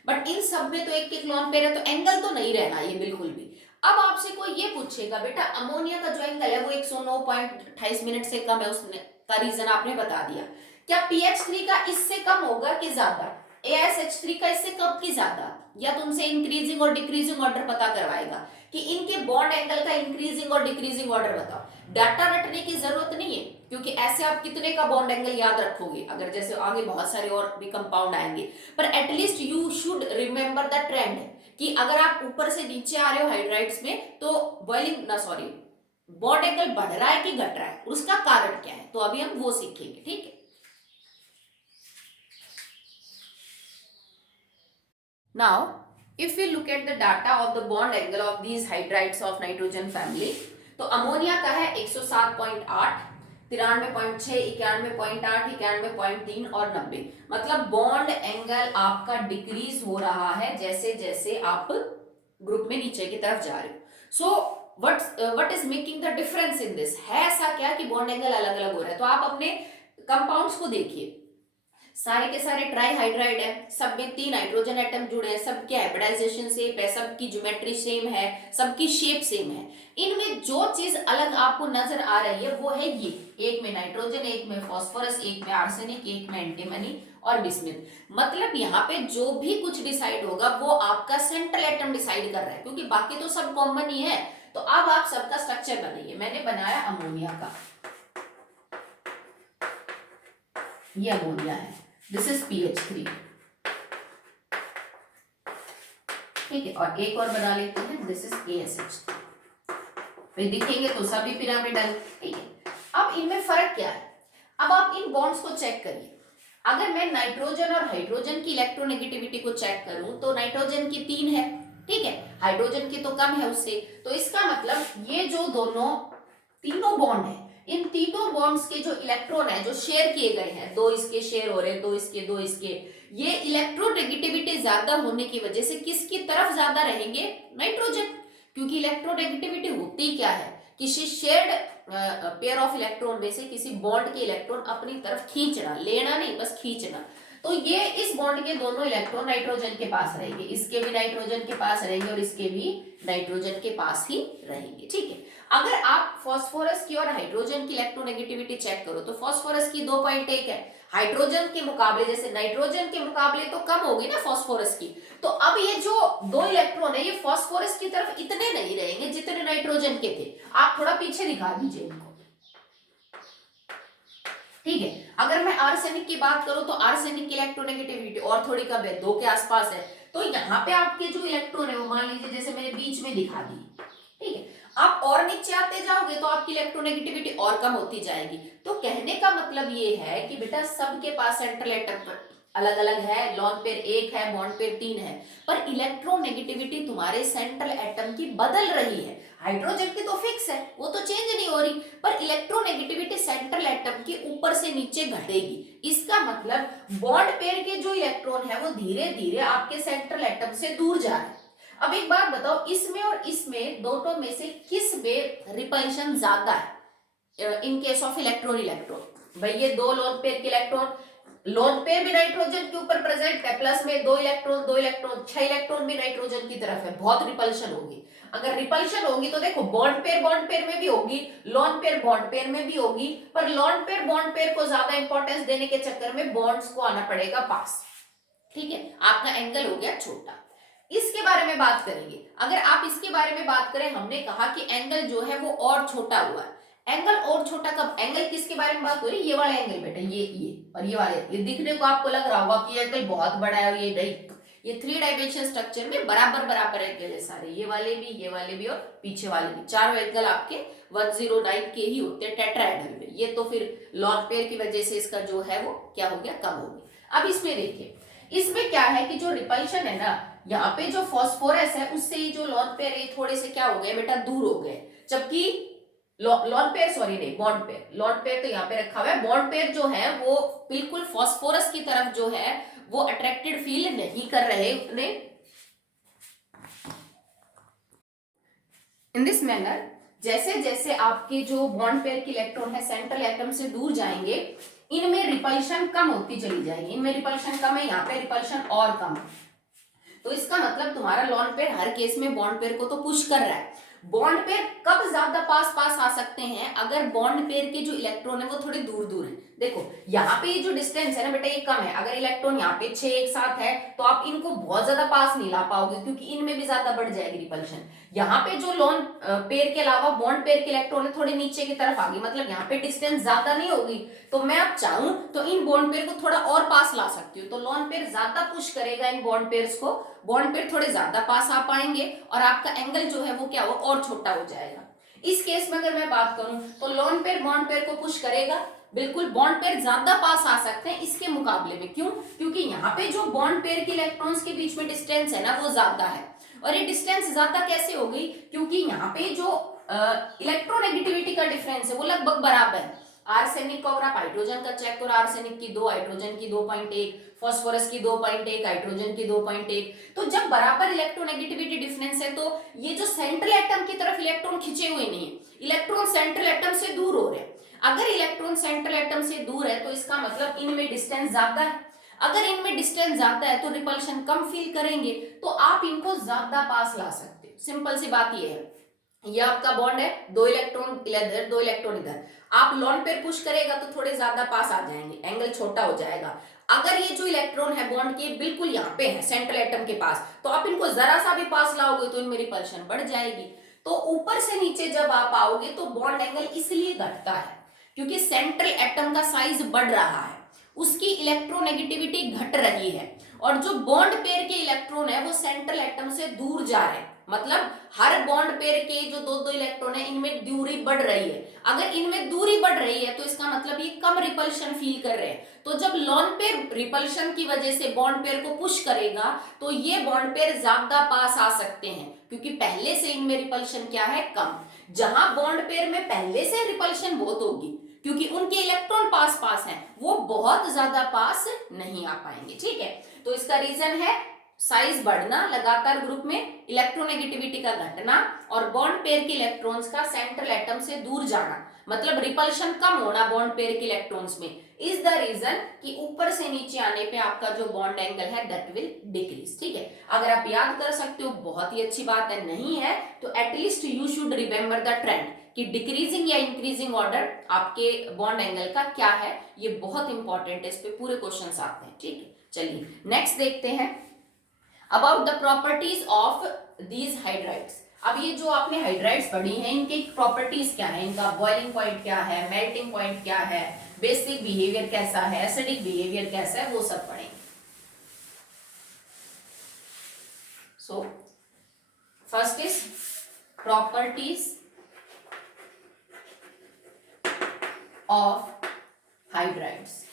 But in सब में तो एक एक लॉन पेयर है तो एंगल तो नहीं रहना ये बिल्कुल भी। अब आपसे कोई ये पूछेगा बेटा अमोनिया का जो एंगल है वो 109.28 मिनट से कम है, उसने का रीजन आपने बता दिया। क्या pH3 का इससे कम होगा कि ज्यादा, ASH3 का इससे कम की ज्यादा, या तुमसे इंक्रीजिंग और डिक्रीजिंग ऑर्डर पता करवाएगा कि इनके बॉन्ड एंगल का इंक्रीजिंग और डिक्रीजिंग ऑर्डर बताओ। डाटा रटने की जरूरत नहीं है क्योंकि ऐसे आप कितने का बॉन्ड एंगल याद रखोगे, अगर जैसे आगे बहुत सारे और भी कंपाउंड आएंगे, पर at least you should remember the trend कि अगर आप ऊपर से नीचे आ रहे हो हाइड्राइड्स में तो बॉन्ड एंगल बढ़ रहा है कि घट रहा है, उसका कारण क्या है, तो अभी हम वो सीखेंगे, ठीक है। Now, if we look at the data of the bond angle of these hydrides of nitrogen family, तो अमोनिया का है 107.8, 93.6, 91.8, 91.3 और 90। मतलब बॉन्ड एंगल आपका डिक्रीज हो रहा है जैसे जैसे आप ग्रुप में नीचे की तरफ जा रहे हो। So what is making the difference in this, है ऐसा क्या कि बॉन्ड एंगल अलग अलग हो रहा है। तो आप अपने कंपाउंड्स को देखिए, सारे के सारे ट्राई हाइड्राइड है, सब में 3 हाइड्रोजन एटम जुड़े हैं, सबके हाइब्रिडाइजेशन सेम है, सबकी ज्योमेट्री सेम है, सबकी शेप सेम है। इनमें जो चीज अलग आपको नजर आ रही है वो है ये, एक में नाइट्रोजन, एक में फास्फोरस, एक में आर्सेनिक, एक में एंटीमनी और बिस्मिथ। मतलब यहाँ पे जो भी कुछ डिसाइड होगा वो आपका सेंट्रल एटम डिसाइड कर रहा है, क्योंकि बाकी तो सब कॉमन ही है। तो अब आप सबका स्ट्रक्चर बनाइए। मैंने बनाया अमोनिया का, ये अमोनिया है, दिस इज pH3, ठीक है। और एक और बना लेते हैं, दिस इज ASH3। फिर दिखेंगे तो सभी पिरामिडल, ठीक है। अब इनमें फर्क क्या है, अब आप इन बॉन्ड्स को चेक करिए। अगर मैं नाइट्रोजन और हाइड्रोजन की इलेक्ट्रोनेगेटिविटी को चेक करूं तो नाइट्रोजन की 3 है, ठीक है, हाइड्रोजन की तो कम है उससे। तो इसका मतलब ये जो दोनों तीनों बॉन्ड है, इन तीनों बॉन्ड्स के जो इलेक्ट्रॉन है जो शेयर किए गए हैं, दो इसके शेयर हो रहे हैं, दो इसके, ये इलेक्ट्रोनेगेटिविटी ज्यादा होने की वजह से किसकी तरफ ज्यादा रहेंगे? नाइट्रोजन। क्योंकि इलेक्ट्रोनेगेटिविटी होती क्या है, किसी शेयर्ड पेयर ऑफ इलेक्ट्रॉन में से किसी बॉन्ड के इलेक्ट्रॉन अपनी तरफ खींचना, लेना नहीं बस खींचना। तो ये इस बॉन्ड के दोनों इलेक्ट्रॉन नाइट्रोजन के पास रहेंगे, इसके भी नाइट्रोजन के पास रहेंगे और इसके भी नाइट्रोजन के पास ही रहेंगे। ठीक है, अगर आप फास्फोरस की और हाइड्रोजन की इलेक्ट्रोनेगेटिविटी चेक करो तो फास्फोरस की 2.1 है, हाइड्रोजन के मुकाबले, जैसे नाइट्रोजन के मुकाबले तो कम होगी ना फास्फोरस की। तो अब ये जो दो इलेक्ट्रॉन है ये फास्फोरस की तरफ इतने नहीं रहेंगे जितने नाइट्रोजन के थे। आप थोड़ा पीछे दिखा दीजिए इनको। ठीक है, अगर मैं आर्सेनिक की बात करूं तो आर्सेनिक की इलेक्ट्रोनेगेटिविटी और थोड़ी कम है, 2 के आसपास है। तो यहाँ पे आपके जो इलेक्ट्रॉन है वो मान लीजिए जैसे मैंने बीच में दिखा दी। ठीक है, आप और नीचे आते जाओगे तो आपकी इलेक्ट्रोनेगेटिविटी और कम होती जाएगी। तो कहने का मतलब ये है कि बेटा सबके पास सेंट्रल एटम अलग अलग है, लॉन पेयर 1 है, बॉन्ड पेयर 3 है, पर इलेक्ट्रोनेगेटिविटी तुम्हारे सेंट्रल एटम की बदल रही है। हाइड्रोजन की तो फिक्स है, वो तो चेंज नहीं हो रही, पर इलेक्ट्रोनेगेटिविटी सेंट्रल एटम के ऊपर से नीचे घटेगी। इसका मतलब बॉन्ड पेयर के जो इलेक्ट्रॉन है वो धीरे धीरे आपके सेंट्रल एटम से दूर जा रहे हैं। अब एक बात बताओ, इसमें और इसमें दोनों में से किस में रिपल्शन ज्यादा है in case of electron electron? भाई ये दो लोन पेयर के इलेक्ट्रॉन, लोन पेयर भी नाइट्रोजन के ऊपर प्रेजेंट है, प्लस में दो इलेक्ट्रॉन 6 इलेक्ट्रॉन भी नाइट्रोजन की तरफ है, बहुत रिपल्शन होगी। अगर रिपल्शन होगी तो देखो बॉन्ड पेयर में भी होगी, लोन पेयर बॉन्ड पेयर में भी होगी, पर लोन पेयर बॉन्ड पेयर को ज्यादा इंपॉर्टेंस देने के चक्कर में बॉन्ड्स को आना पड़ेगा पास। ठीक है, आपका एंगल हो गया छोटा। इसके बारे में बात करेंगे, अगर आप इसके बारे में बात करें, हमने कहा कि एंगल जो है वो और छोटा हुआ है। एंगल और छोटा कब? एंगल किसके बारे में बात हो रही है? ये वाला एंगल बेटा, ये और ये वाले, ये दिखने को आपको लग रहा होगा कि एंगल बहुत बड़ा है और ये नहीं, ये 3 डायमेंशन स्ट्रक्चर में बराबर बराबर एंगल है सारे, ये वाले भी और पीछे वाले भी, चारों एंगल आपके 109 के ही होते हैं टेट्राहेड्रल में। ये तो फिर लॉन पेयर की वजह से इसका जो है वो क्या हो गया, कम हो गया। अब इसमें देखिए, इसमें क्या है कि जो रिपल्शन है ना, यहाँ पे जो फास्फोरस है उससे जो लॉन पेयर है थोड़े से क्या हो गए बेटा, दूर हो गए, जबकि लॉन पेयर, सॉरी नहीं, बॉन्ड पेयर, लॉन पेयर तो यहाँ पे रखा हुआ है, बॉन्ड पेयर जो है वो बिल्कुल फास्फोरस की तरफ जो है वो अट्रैक्टेड फील नहीं कर रहे उतने। इन दिस मैनर, जैसे जैसे आपके जो बॉन्ड पेयर के इलेक्ट्रॉन है सेंट्रल एटम से दूर जाएंगे, इनमें रिपल्शन कम होती चली जाएगी। इनमें रिपल्शन कम है, यहाँ पे रिपल्शन और कम है। तो इसका मतलब तुम्हारा लॉन पेयर हर केस में बॉन्ड पेयर को तो पुश कर रहा है। बॉन्ड पेयर कब ज्यादा पास पास आ सकते हैं? अगर बॉन्ड पेयर के जो इलेक्ट्रॉन है वो थोड़े दूर दूर है। देखो यहाँ पे ये जो डिस्टेंस है ना बेटा, ये कम है। अगर इलेक्ट्रॉन यहाँ पे 6 एक साथ है तो आप इनको बहुत ज्यादा पास नहीं ला पाओगे, क्योंकि इनमें भी ज्यादा बढ़ जाएगी रिपल्शन। यहाँ पे जो लॉन पेयर के अलावा बॉन्ड पेयर के इलेक्ट्रॉन है थोड़े नीचे की तरफ आ गई, मतलब यहाँ पे डिस्टेंस ज्यादा नहीं होगी। तो मैं अब चाहूं तो इन बॉन्ड पेयर को थोड़ा और पास ला सकती हूँ, तो लॉन पेयर ज्यादा पुश करेगा इन बॉन्ड पेयर्स को, बॉन्ड पेयर थोड़े ज्यादा पास आ पाएंगे और आपका एंगल जो है वो क्या हो, और छोटा हो जाएगा। इस केस में अगर मैं बात करूं तो लोन पेयर बॉन्ड पेयर को पुश करेगा, बिल्कुल बॉन्ड पेयर ज्यादा पास आ सकते हैं इसके मुकाबले में। क्यों? क्योंकि यहाँ पे जो बॉन्ड पेयर के इलेक्ट्रॉन्स के बीच में डिस्टेंस है ना वो ज्यादा है। और ये डिस्टेंस ज्यादा कैसे हो गई? क्योंकि यहाँ पे जो इलेक्ट्रोनेगेटिविटी का डिफरेंस है वो लगभग बराबर है। आर्सेनिक को अगर आप हाइड्रोजन का चेक करो, आर्सेनिक की 2, हाइड्रोजन की 2.1, फास्फोरस की 2.1, हाइड्रोजन की 2.1। तो जब बराबर इलेक्ट्रोनेगेटिविटी डिफरेंस है तो ये जो सेंट्रल एटम की तरफ इलेक्ट्रॉन खिंचे हुए नहीं है, इलेक्ट्रॉन सेंट्रल एटम से दूर हो रहे हैं। अगर इलेक्ट्रॉन सेंट्रल एटम से दूर है तो इसका मतलब इनमें डिस्टेंस ज्यादा है। अगर इनमें डिस्टेंस ज्यादा है तो रिपल्शन कम फील करेंगे, तो आप इनको ज्यादा पास ला सकते हो। सिंपल सी बात ये है, ये आपका बॉन्ड है, 2 इलेक्ट्रॉन इधर 2 इलेक्ट्रॉन इधर, आप लॉन पेयर पुश करेगा तो थोड़े ज्यादा पास आ जाएंगे, एंगल छोटा हो जाएगा। अगर ये जो इलेक्ट्रॉन है बॉन्ड के बिल्कुल यहाँ पे है सेंट्रल एटम के पास, तो आप इनको जरा सा भी पास लाओगे तो इनमें रिपल्शन बढ़ जाएगी। तो ऊपर से नीचे जब आप आओगे तो बॉन्ड एंगल इसलिए घटता है क्योंकि सेंट्रल एटम का साइज बढ़ रहा है, उसकी इलेक्ट्रोनेगेटिविटी घट रही है, और जो बॉन्ड पेयर के इलेक्ट्रॉन है वो सेंट्रल एटम से दूर जा रहे हैं। मतलब हर बॉन्ड पेयर के जो दो दो इलेक्ट्रॉन है इनमें दूरी बढ़ रही है। अगर इनमें दूरी बढ़ रही है तो इसका मतलब ये कम रिपल्शन फील कर रहे हैं। तो जब लोन पेयर रिपल्शन की वजह से बॉन्ड पेयर को पुश करेगा तो ये बॉन्ड पेयर ज्यादा पास आ सकते हैं, क्योंकि पहले से इनमें रिपल्शन क्या है, कम। जहां बॉन्ड पेयर में पहले से रिपल्शन बहुत होगी, क्योंकि उनके इलेक्ट्रॉन पास पास हैं, वो बहुत ज्यादा पास नहीं आ पाएंगे। ठीक है, तो इसका रीजन है साइज बढ़ना, लगातार ग्रुप में इलेक्ट्रोनेगेटिविटी का घटना और बॉन्ड पेयर के इलेक्ट्रॉन्स का सेंट्रल एटम से दूर जाना, मतलब रिपल्शन कम होना बॉन्ड पेयर के इलेक्ट्रॉन्स में, इज द रीजन कि ऊपर से नीचे आने पे आपका जो बॉन्ड एंगल है दैट विल डिक्रीज। ठीक है, अगर आप याद कर सकते हो बहुत ही अच्छी बात है, नहीं है तो at least you should remember the trend कि डिक्रीजिंग या इंक्रीजिंग ऑर्डर आपके बॉन्ड एंगल का क्या है, ये बहुत इंपॉर्टेंट है, इस पे पूरे क्वेश्चंस आते हैं। ठीक है, चलिए नेक्स्ट देखते हैं about the properties of these hydrides. अब ये जो आपने हाइड्राइड्स पढ़ी हैं इनके प्रॉपर्टीज क्या है, इनका बॉइलिंग पॉइंट क्या है, मेल्टिंग पॉइंट क्या है, बेसिक बिहेवियर कैसा है, एसिडिक बिहेवियर कैसा है, वो सब पढ़ेंगे। So first is properties of hydrides.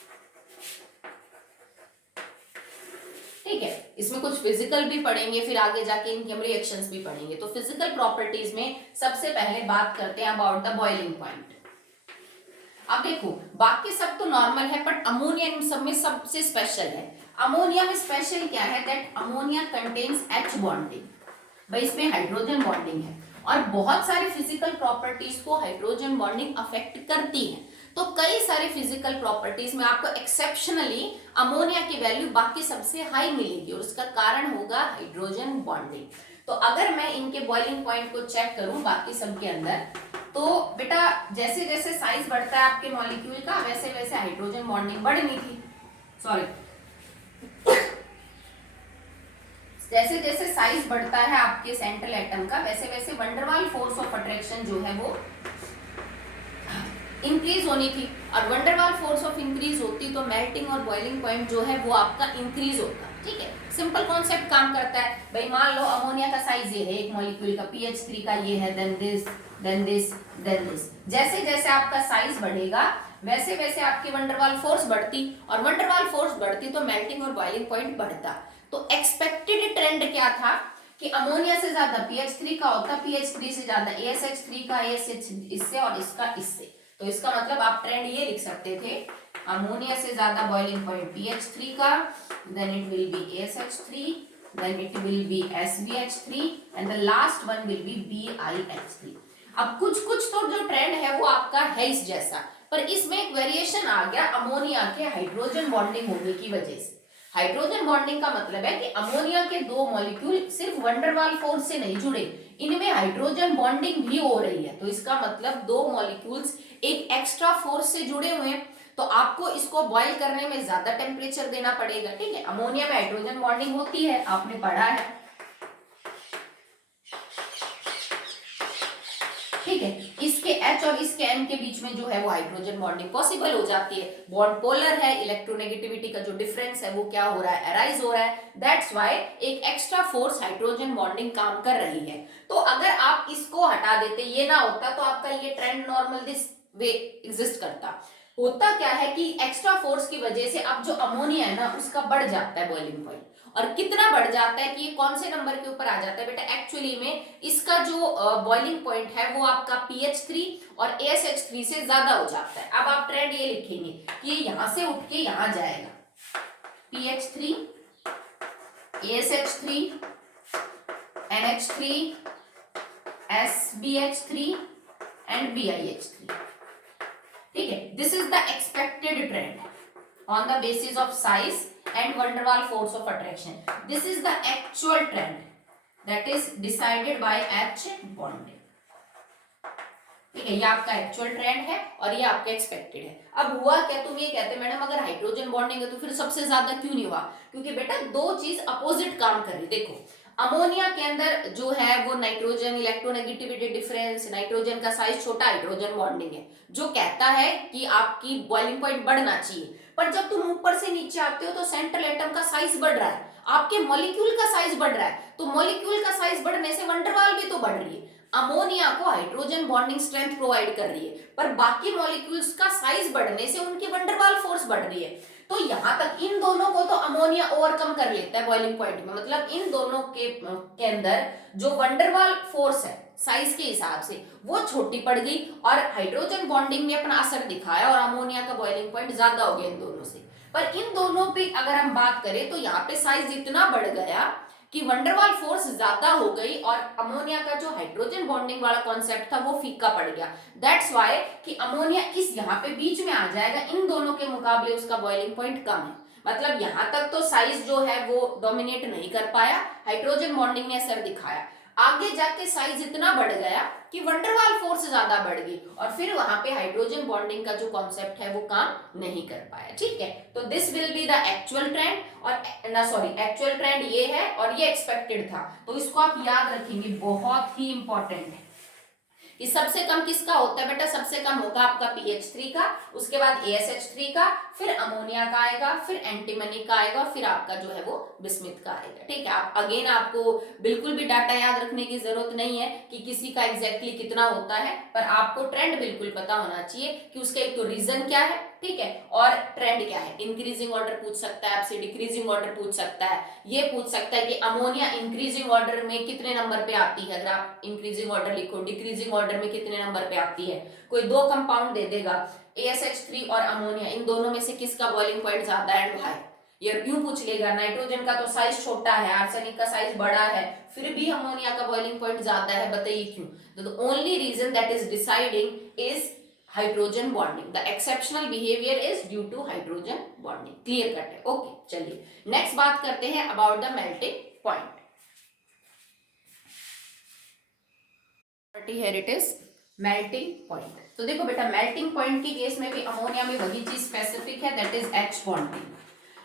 ठीक है, इसमें कुछ फिजिकल भी पढ़ेंगे, फिर आगे जाके इनके हम रिएक्शंस भी पढ़ेंगे। तो फिजिकल प्रॉपर्टीज में सबसे पहले बात करते हैं अबाउट द बॉइलिंग पॉइंट। अब देखो बाकी सब तो नॉर्मल है, बट अमोनिया इन सब में सबसे स्पेशल है। अमोनिया में स्पेशल क्या है, that ammonia contains H bonding, भाई इसमें हाइड्रोजन बॉन्डिंग है और बहुत सारी फिजिकल प्रॉपर्टीज को हाइड्रोजन बॉन्डिंग अफेक्ट करती है। तो कई सारे फिजिकल प्रॉपर्टीज में आपको एक्सेप्शनली अमोनिया की वैल्यू बाकी सबसे हाई मिलेगी और उसका कारण होगा हाइड्रोजन बॉन्डिंग। तो अगर मैं इनके बॉइलिंग पॉइंट को चेक करूं बाकी सब के अंदर, तो बेटा जैसे जैसे साइज बढ़ता है आपके मॉलिक्यूल का वैसे वैसे हाइड्रोजन बॉन्डिंग बढ़नी थी, सॉरी जैसे जैसे साइज बढ़ता है आपके सेंट्रल एटम का वैसे वैसे वंडरवाल फोर्स ऑफ अट्रैक्शन जो है वो इंक्रीज होनी थी, और वंडरवाल फोर्स ऑफ इंक्रीज होती तो मेल्टिंग और बॉइलिंग पॉइंट जो है वो आपका इंक्रीज होता। ठीक है, सिंपल कॉन्सेप्ट काम करता है। भाई मान लो अमोनिया का साइज ये है एक मॉलिक्यूल का, pH3 का ये है, then this then this then this. जैसे जैसे आपका साइज बढ़ेगा वैसे वैसे आपकी वंडरवाल फोर्स बढ़ती, और वंडरवाल फोर्स बढ़ती तो मेल्टिंग और बॉइलिंग पॉइंट बढ़ता। तो एक्सपेक्टेड ट्रेंड क्या था कि अमोनिया से ज्यादा pH3 का होता, pH3 से ज्यादा ASH3 का, ASH इससे और इसका इससे। तो इसका मतलब आप ट्रेंड ये लिख सकते थे, अमोनिया से ज्यादा बॉइलिंग पॉइंट pH3 का, then it will be ASH3, then it will be SBH3 and the last one will be BiH3। अब कुछ कुछ तो जो ट्रेंड है वो आपका है इस जैसा, पर इसमें एक वेरिएशन आ गया अमोनिया के हाइड्रोजन बॉन्डिंग होने की वजह से। हाइड्रोजन बॉन्डिंग का मतलब है कि अमोनिया के दो मॉलिक्यूल सिर्फ वंडरवाल फोर्स से नहीं जुड़े, इनमें हाइड्रोजन बॉन्डिंग भी हो रही है। तो इसका मतलब दो मॉलिक्यूल्स एक एक्स्ट्रा फोर्स से जुड़े हुए हैं, तो आपको इसको बॉईल करने में ज्यादा टेम्परेचर देना पड़ेगा। ठीक है, अमोनिया में हाइड्रोजन बॉन्डिंग होती है, आपने पढ़ा है। ठीक है, इसके H और इसके M के बीच में जो है वो हाइड्रोजन बॉन्डिंग पॉसिबल हो जाती है। बॉन्ड पोलर है, इलेक्ट्रोनेगेटिविटी का जो डिफरेंस है वो क्या हो रहा है, अराइज हो रहा है। दैट्स व्हाई एक एक्स्ट्रा फोर्स हाइड्रोजन बॉन्डिंग काम कर रही है। तो अगर आप इसको हटा देते, ये ना होता, तो आपका ये trend normal this way exist करता। होता क्या है कि एक्स्ट्रा फोर्स की वजह से अब जो अमोनिया है ना उसका बढ़ जाता है बॉइलिंग पॉइंट, और कितना बढ़ जाता है कि ये कौन से नंबर के ऊपर आ जाता है बेटा, एक्चुअली में इसका जो बॉइलिंग पॉइंट है वो आपका pH3 और ASH3 से ज्यादा हो जाता है। अब आप ट्रेंड ये लिखेंगे कि ये यहां से उठ के यहां जाएगा, pH3 ASH3 NH3 SBH3 and BiH3। ठीक है, this is the expected trend on the basis of size and van der Waals force of attraction. This is the actual trend that is decided by H bonding। ठीक है, ये आपका actual trend है और ये आपका एक्सपेक्टेड है। अब हुआ क्या, तुम ये कहते मैडम अगर हाइड्रोजन बॉन्डिंग है तो फिर सबसे ज्यादा क्यों नहीं हुआ, क्योंकि बेटा दो चीज अपोजिट काम कर रही। देखो अमोनिया के अंदर जो है वो नाइट्रोजन इलेक्ट्रोनेगेटिविटी डिफरेंस, नाइट्रोजन का साइज छोटा, हाइड्रोजन बॉन्डिंग है जो कहता है कि आपकी बॉइलिंग पॉइंट बढ़ना चाहिए। पर जब तुम ऊपर से नीचे आते हो तो सेंट्रल एटम का साइज बढ़ रहा है, आपके मॉलिक्यूल का साइज बढ़ रहा है, तो मॉलिक्यूल का साइज बढ़ने से वंडरवाल भी तो बढ़ रही है। अमोनिया को हाइड्रोजन बॉन्डिंग स्ट्रेंथ प्रोवाइड कर रही है, पर बाकी मॉलिक्यूल्स का साइज बढ़ने से उनकी वंडरवाल फोर्स बढ़ रही है। तो यहां तक इन दोनों को तो अमोनिया ओवरकम कर लेता है बॉइलिंग पॉइंट में, मतलब इन दोनों के अंदर जो वंडरवाल फोर्स है साइज के हिसाब से वो छोटी पड़ गई और हाइड्रोजन बॉन्डिंग में अपना असर दिखाया और अमोनिया का बॉइलिंग पॉइंट ज्यादा हो गया इन दोनों से। पर इन दोनों पे अगर हम बात करें तो यहाँ पे साइज इतना बढ़ गया कि वंडरवाल फोर्स ज्यादा हो गई और अमोनिया का जो हाइड्रोजन बॉन्डिंग वाला कॉन्सेप्ट था वो फीका पड़ गया। दैट्स व्हाई कि अमोनिया इस यहाँ पे बीच में आ जाएगा, इन दोनों के मुकाबले उसका बॉइलिंग पॉइंट कम है। मतलब यहाँ तक तो साइज जो है वो डोमिनेट नहीं कर पाया, हाइड्रोजन बॉन्डिंग ने असर दिखाया, आगे जाके साइज इतना बढ़ गया कि वंडरवाल फोर्स ज्यादा बढ़ गई और फिर वहां पे हाइड्रोजन बॉन्डिंग का जो कॉन्सेप्ट है वो काम नहीं कर पाया। ठीक है, तो this will be the actual trend और एक्चुअल ट्रेंड ये है और ये एक्सपेक्टेड था, तो इसको आप याद रखेंगे, बहुत ही इंपॉर्टेंट है कि सबसे कम किसका होता है बेटा, सबसे कम होगा आपका PH3 का, उसके बाद ASH3 का, फिर अमोनिया का आएगा, फिर एंटीमनी का आएगा, फिर आपका जो है वो बिस्मिथ का आएगा। ठीक है, आप अगेन आपको बिल्कुल भी डाटा याद रखने की जरूरत नहीं है कि किसी का एग्जैक्टली कितना होता है, पर आपको ट्रेंड बिल्कुल पता होना चाहिए कि उसका एक तो रीजन क्या है, ठीक है, और ट्रेंड क्या है। इंक्रीजिंग ऑर्डर पूछ सकता है आपसे, डिक्रीजिंग ऑर्डर पूछ सकता है, ये पूछ सकता है कि अमोनिया इंक्रीजिंग ऑर्डर में कितने नंबर पे आती है, अगर आप इंक्रीजिंग ऑर्डर लिखो, डिक्रीजिंग ऑर्डर में कितने नंबर पे आती है। कोई दो कंपाउंड दे देगा ASH3 और अमोनिया, इन दोनों में से किसका बॉइलिंग पॉइंट ज्यादा है, हाई, ये यूं पूछ लेगा। नाइट्रोजन का तो साइज छोटा है, आर्सेनिक का साइज बड़ा है, फिर भी अमोनिया का बॉइलिंग पॉइंट ज्यादा है, बताइए क्यों। The only reason that is deciding is hydrogen bonding, the exceptional behaviour is due to hydrogen bonding. Clear cut है, ओके। चलिए नेक्स्ट बात करते हैं about the melting point. Here it is melting point. तो देखो बेटा, मेल्टिंग पॉइंट के case में भी अमोनिया में वही चीज स्पेसिफिक है, दैट इज H बॉन्डिंग।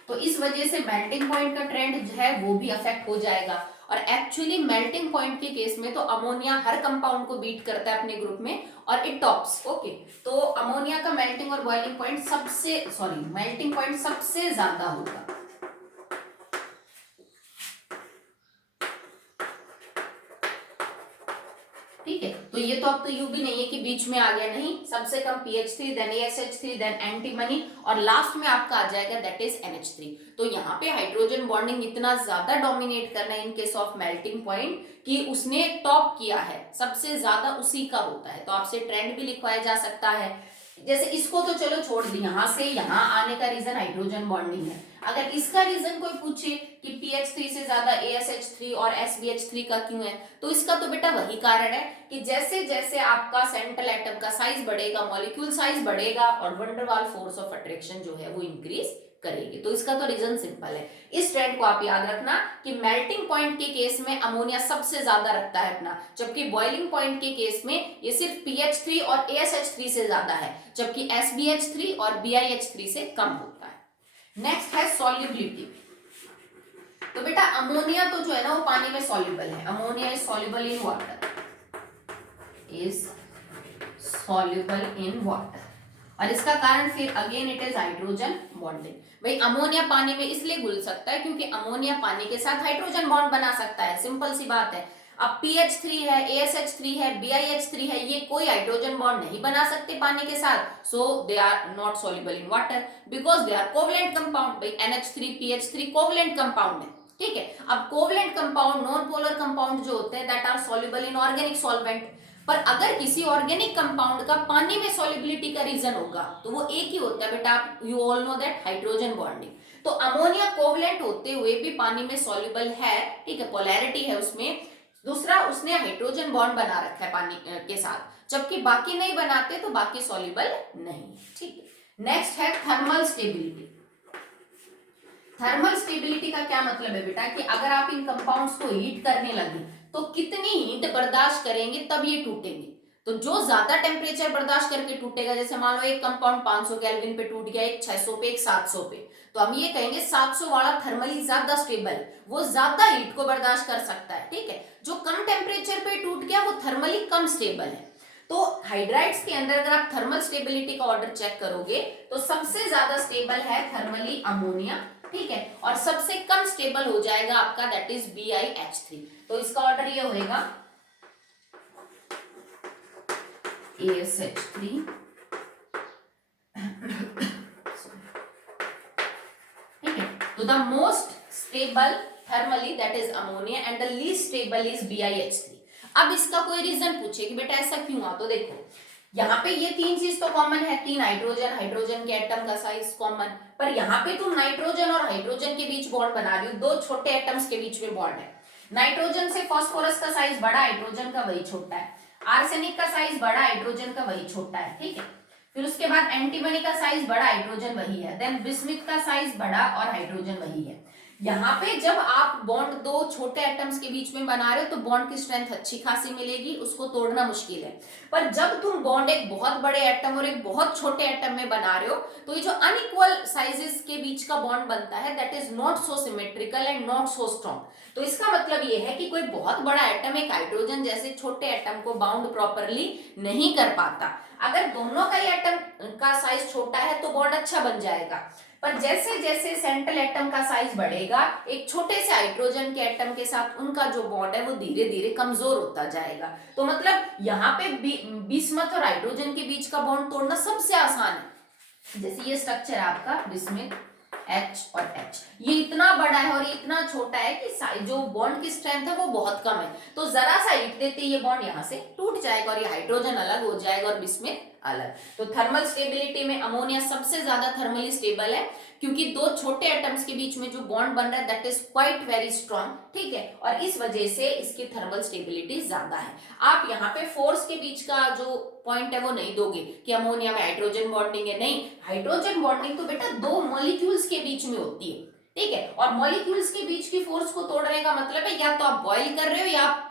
तो इस वजह से मेल्टिंग पॉइंट का ट्रेंड जो है वो भी अफेक्ट हो जाएगा। और एक्चुअली मेल्टिंग पॉइंट के केस में तो अमोनिया हर कंपाउंड को बीट करता है अपने ग्रुप में और इट टॉप्स, ओके। तो अमोनिया का मेल्टिंग और बॉइलिंग पॉइंट मेल्टिंग पॉइंट सबसे ज्यादा होगा। ठीक है, तो ये तो अब तो यू भी नहीं है कि बीच में आ गया, नहीं, सबसे कम PH3, then ASH3, then antimony और लास्ट में आपका आ जाएगा दैट इज NH3। तो यहाँ पे हाइड्रोजन बॉन्डिंग इतना ज्यादा डोमिनेट करना है in case of melting point कि उसने टॉप किया है, सबसे ज्यादा उसी का होता है। तो आपसे ट्रेंड भी लिखवाया जा सकता है। जैसे इसको तो चलो छोड़ दी, यहां से यहां आने का रीजन हाइड्रोजन बॉन्डिंग है। अगर इसका रीजन कोई पूछे कि PH3 से ज्यादा ASH3 और SBH3 का क्यों है, तो इसका तो बेटा वही कारण है कि जैसे जैसे आपका सेंट्रल एटम का साइज बढ़ेगा, मॉलिक्यूल साइज बढ़ेगा और वंडरवाल फोर्स ऑफ अट्रैक्शन जो है वो इंक्रीज करेगी। तो इसका तो रीजन सिंपल है। इस ट्रेंड को आप याद रखना कि मेल्टिंग पॉइंट के केस में अमोनिया सबसे ज्यादा रखता है अपना, जबकि बॉइलिंग पॉइंट के केस में ये सिर्फ PH3 और ASH3 से ज्यादा है, जबकि SBH3 और BiH3 से कम होता है। नेक्स्ट है सॉल्युबिलिटी। तो बेटा अमोनिया तो जो है ना वो पानी में सॉल्युबल है, ammonia is soluble in water, is soluble in water. और इसका कारण फिर again it is hydrogen bonding. भाई अमोनिया पानी में इसलिए घुल सकता है क्योंकि अमोनिया पानी के साथ हाइड्रोजन बॉन्ड बना सकता है, सिंपल सी बात है। अब PH3 है, ASH3 है, BiH3 है, ये कोई हाइड्रोजन बॉन्ड नहीं बना सकते पानी के साथ, so they are not soluble in water because they are covalent compound. भाई NH3 PH3 कोवलेंट कंपाउंड है, ठीक है। अब covalent compound, non polar compound जो होते हैं that are soluble in organic solvent. पर अगर किसी ऑर्गेनिक कंपाउंड का पानी में सॉल्युबिलिटी का रीजन होगा तो वो एक ही होता है बेटा, you all know that, hydrogen bonding. तो अमोनिया कोवलेंट होते हुए भी पानी में सॉल्युबल है, ठीक है, पोलैरिटी है उसमें। दूसरा, उसने हाइड्रोजन बॉन्ड बना रखा है पानी के साथ, जबकि बाकी नहीं बनाते, तो बाकी सॉल्युबल नहीं, ठीक है। नेक्स्ट है थर्मल स्टेबिलिटी। थर्मल स्टेबिलिटी का क्या मतलब है बेटा कि अगर आप इन कंपाउंड्स को हीट करने लगे तो कितनी हीट बर्दाश्त करेंगे तब ये टूटेंगे। तो जो ज्यादा टेम्परेचर बर्दाश्त करके टूटेगा, जैसे मान लो एक कंपाउंड 500 केल्विन पे टूट गया, एक 600 पे, एक 700 पे, तो हम ये कहेंगे 700 वाला थर्मली ज्यादा स्टेबल, वो ज्यादा हीट को बर्दाश्त कर सकता है, ठीक है। जो कम टेम्परेचर पे टूट गया वो थर्मली कम स्टेबल है। तो हाइड्राइड्स के अंदर अगर आप थर्मल स्टेबिलिटी का ऑर्डर चेक करोगे तो सबसे ज्यादा स्टेबल है थर्मली अमोनिया, ठीक है, और सबसे कम स्टेबल हो जाएगा आपका दैट इज BiH3। तो इसका ऑर्डर ये होएगा ASH3 ठीक है। तो the most stable thermally that is ammonia and the least stable is BiH3। अब इसका कोई रीजन पूछे कि बेटा ऐसा क्यों हुआ, तो देखो यहाँ पे ये तीन चीज तो कॉमन है, तीन हाइड्रोजन, हाइड्रोजन के एटम का साइज कॉमन, पर यहाँ पे तुम नाइट्रोजन और हाइड्रोजन के बीच बॉन्ड बना रही हो, दो छोटे एटम्स के बीच में बॉन्ड है। नाइट्रोजन से फास्फोरस का साइज बड़ा, हाइड्रोजन का वही छोटा है। आर्सेनिक का साइज बड़ा, हाइड्रोजन का वही छोटा है, ठीक है। फिर उसके बाद एंटीमनी का साइज बड़ा, हाइड्रोजन वही है। देन बिस्मिथ का साइज बड़ा और हाइड्रोजन वही है। यहाँ पे जब आप बॉन्ड दो छोटे एटम्स के बीच में बना रहे हो तो बॉन्ड की स्ट्रेंथ अच्छी खासी मिलेगी, उसको तोड़ना मुश्किल है। पर जब तुम बॉन्ड एक बहुत बड़े एटम और एक बहुत छोटे एटम में बना रहे हो तो ये जो अनइक्वल साइजेस के बीच का बॉन्ड बनता है that is not so symmetrical and not so strong. तो इसका मतलब ये है कि कोई बहुत बड़ा एटम एक हाइड्रोजन जैसे छोटे एटम को बाउंड प्रॉपरली नहीं कर पाता। अगर दोनों का ही एटम का साइज छोटा है तो बॉन्ड अच्छा बन जाएगा, पर जैसे जैसे सेंट्रल एटम का साइज बढ़ेगा एक छोटे से हाइड्रोजन के एटम के साथ उनका जो बॉन्ड है वो धीरे धीरे कमजोर होता जाएगा। तो मतलब यहाँ पे बिस्मथ और हाइड्रोजन के बीच का बॉन्ड तोड़ना सबसे आसान है। जैसे ये स्ट्रक्चर है आपका बिस्मिथ H और H, ये इतना बड़ा है और ये इतना छोटा है कि जो बॉन्ड की स्ट्रेंथ है वो बहुत कम है, तो जरा सा हिट देते ये बॉन्ड यहाँ से टूट जाएगा और ये हाइड्रोजन अलग हो जाएगा और बिस्मिथ अलग। तो थर्मल स्टेबिलिटी में अमोनिया सबसे ज्यादा थर्मली स्टेबल है क्योंकि दो छोटे एटम्स के बीच में जो बॉन्ड बन रहा है that is quite very strong, ठीक है, और इस वजह से इसकी थर्मल स्टेबिलिटी ज्यादा है। आप यहाँ पे फोर्स के बीच का जो पॉइंट है वो नहीं दोगे कि अमोनिया में हाइड्रोजन बॉन्डिंग है, नहीं, हाइड्रोजन बॉन्डिंग तो बेटा दो मॉलिक्यूल्स के बीच में होती है, ठीक है, और मॉलिक्यूल्स के बीच की फोर्स को तोड़ने का मतलब है या तो आप बॉयल कर रहे हो या आप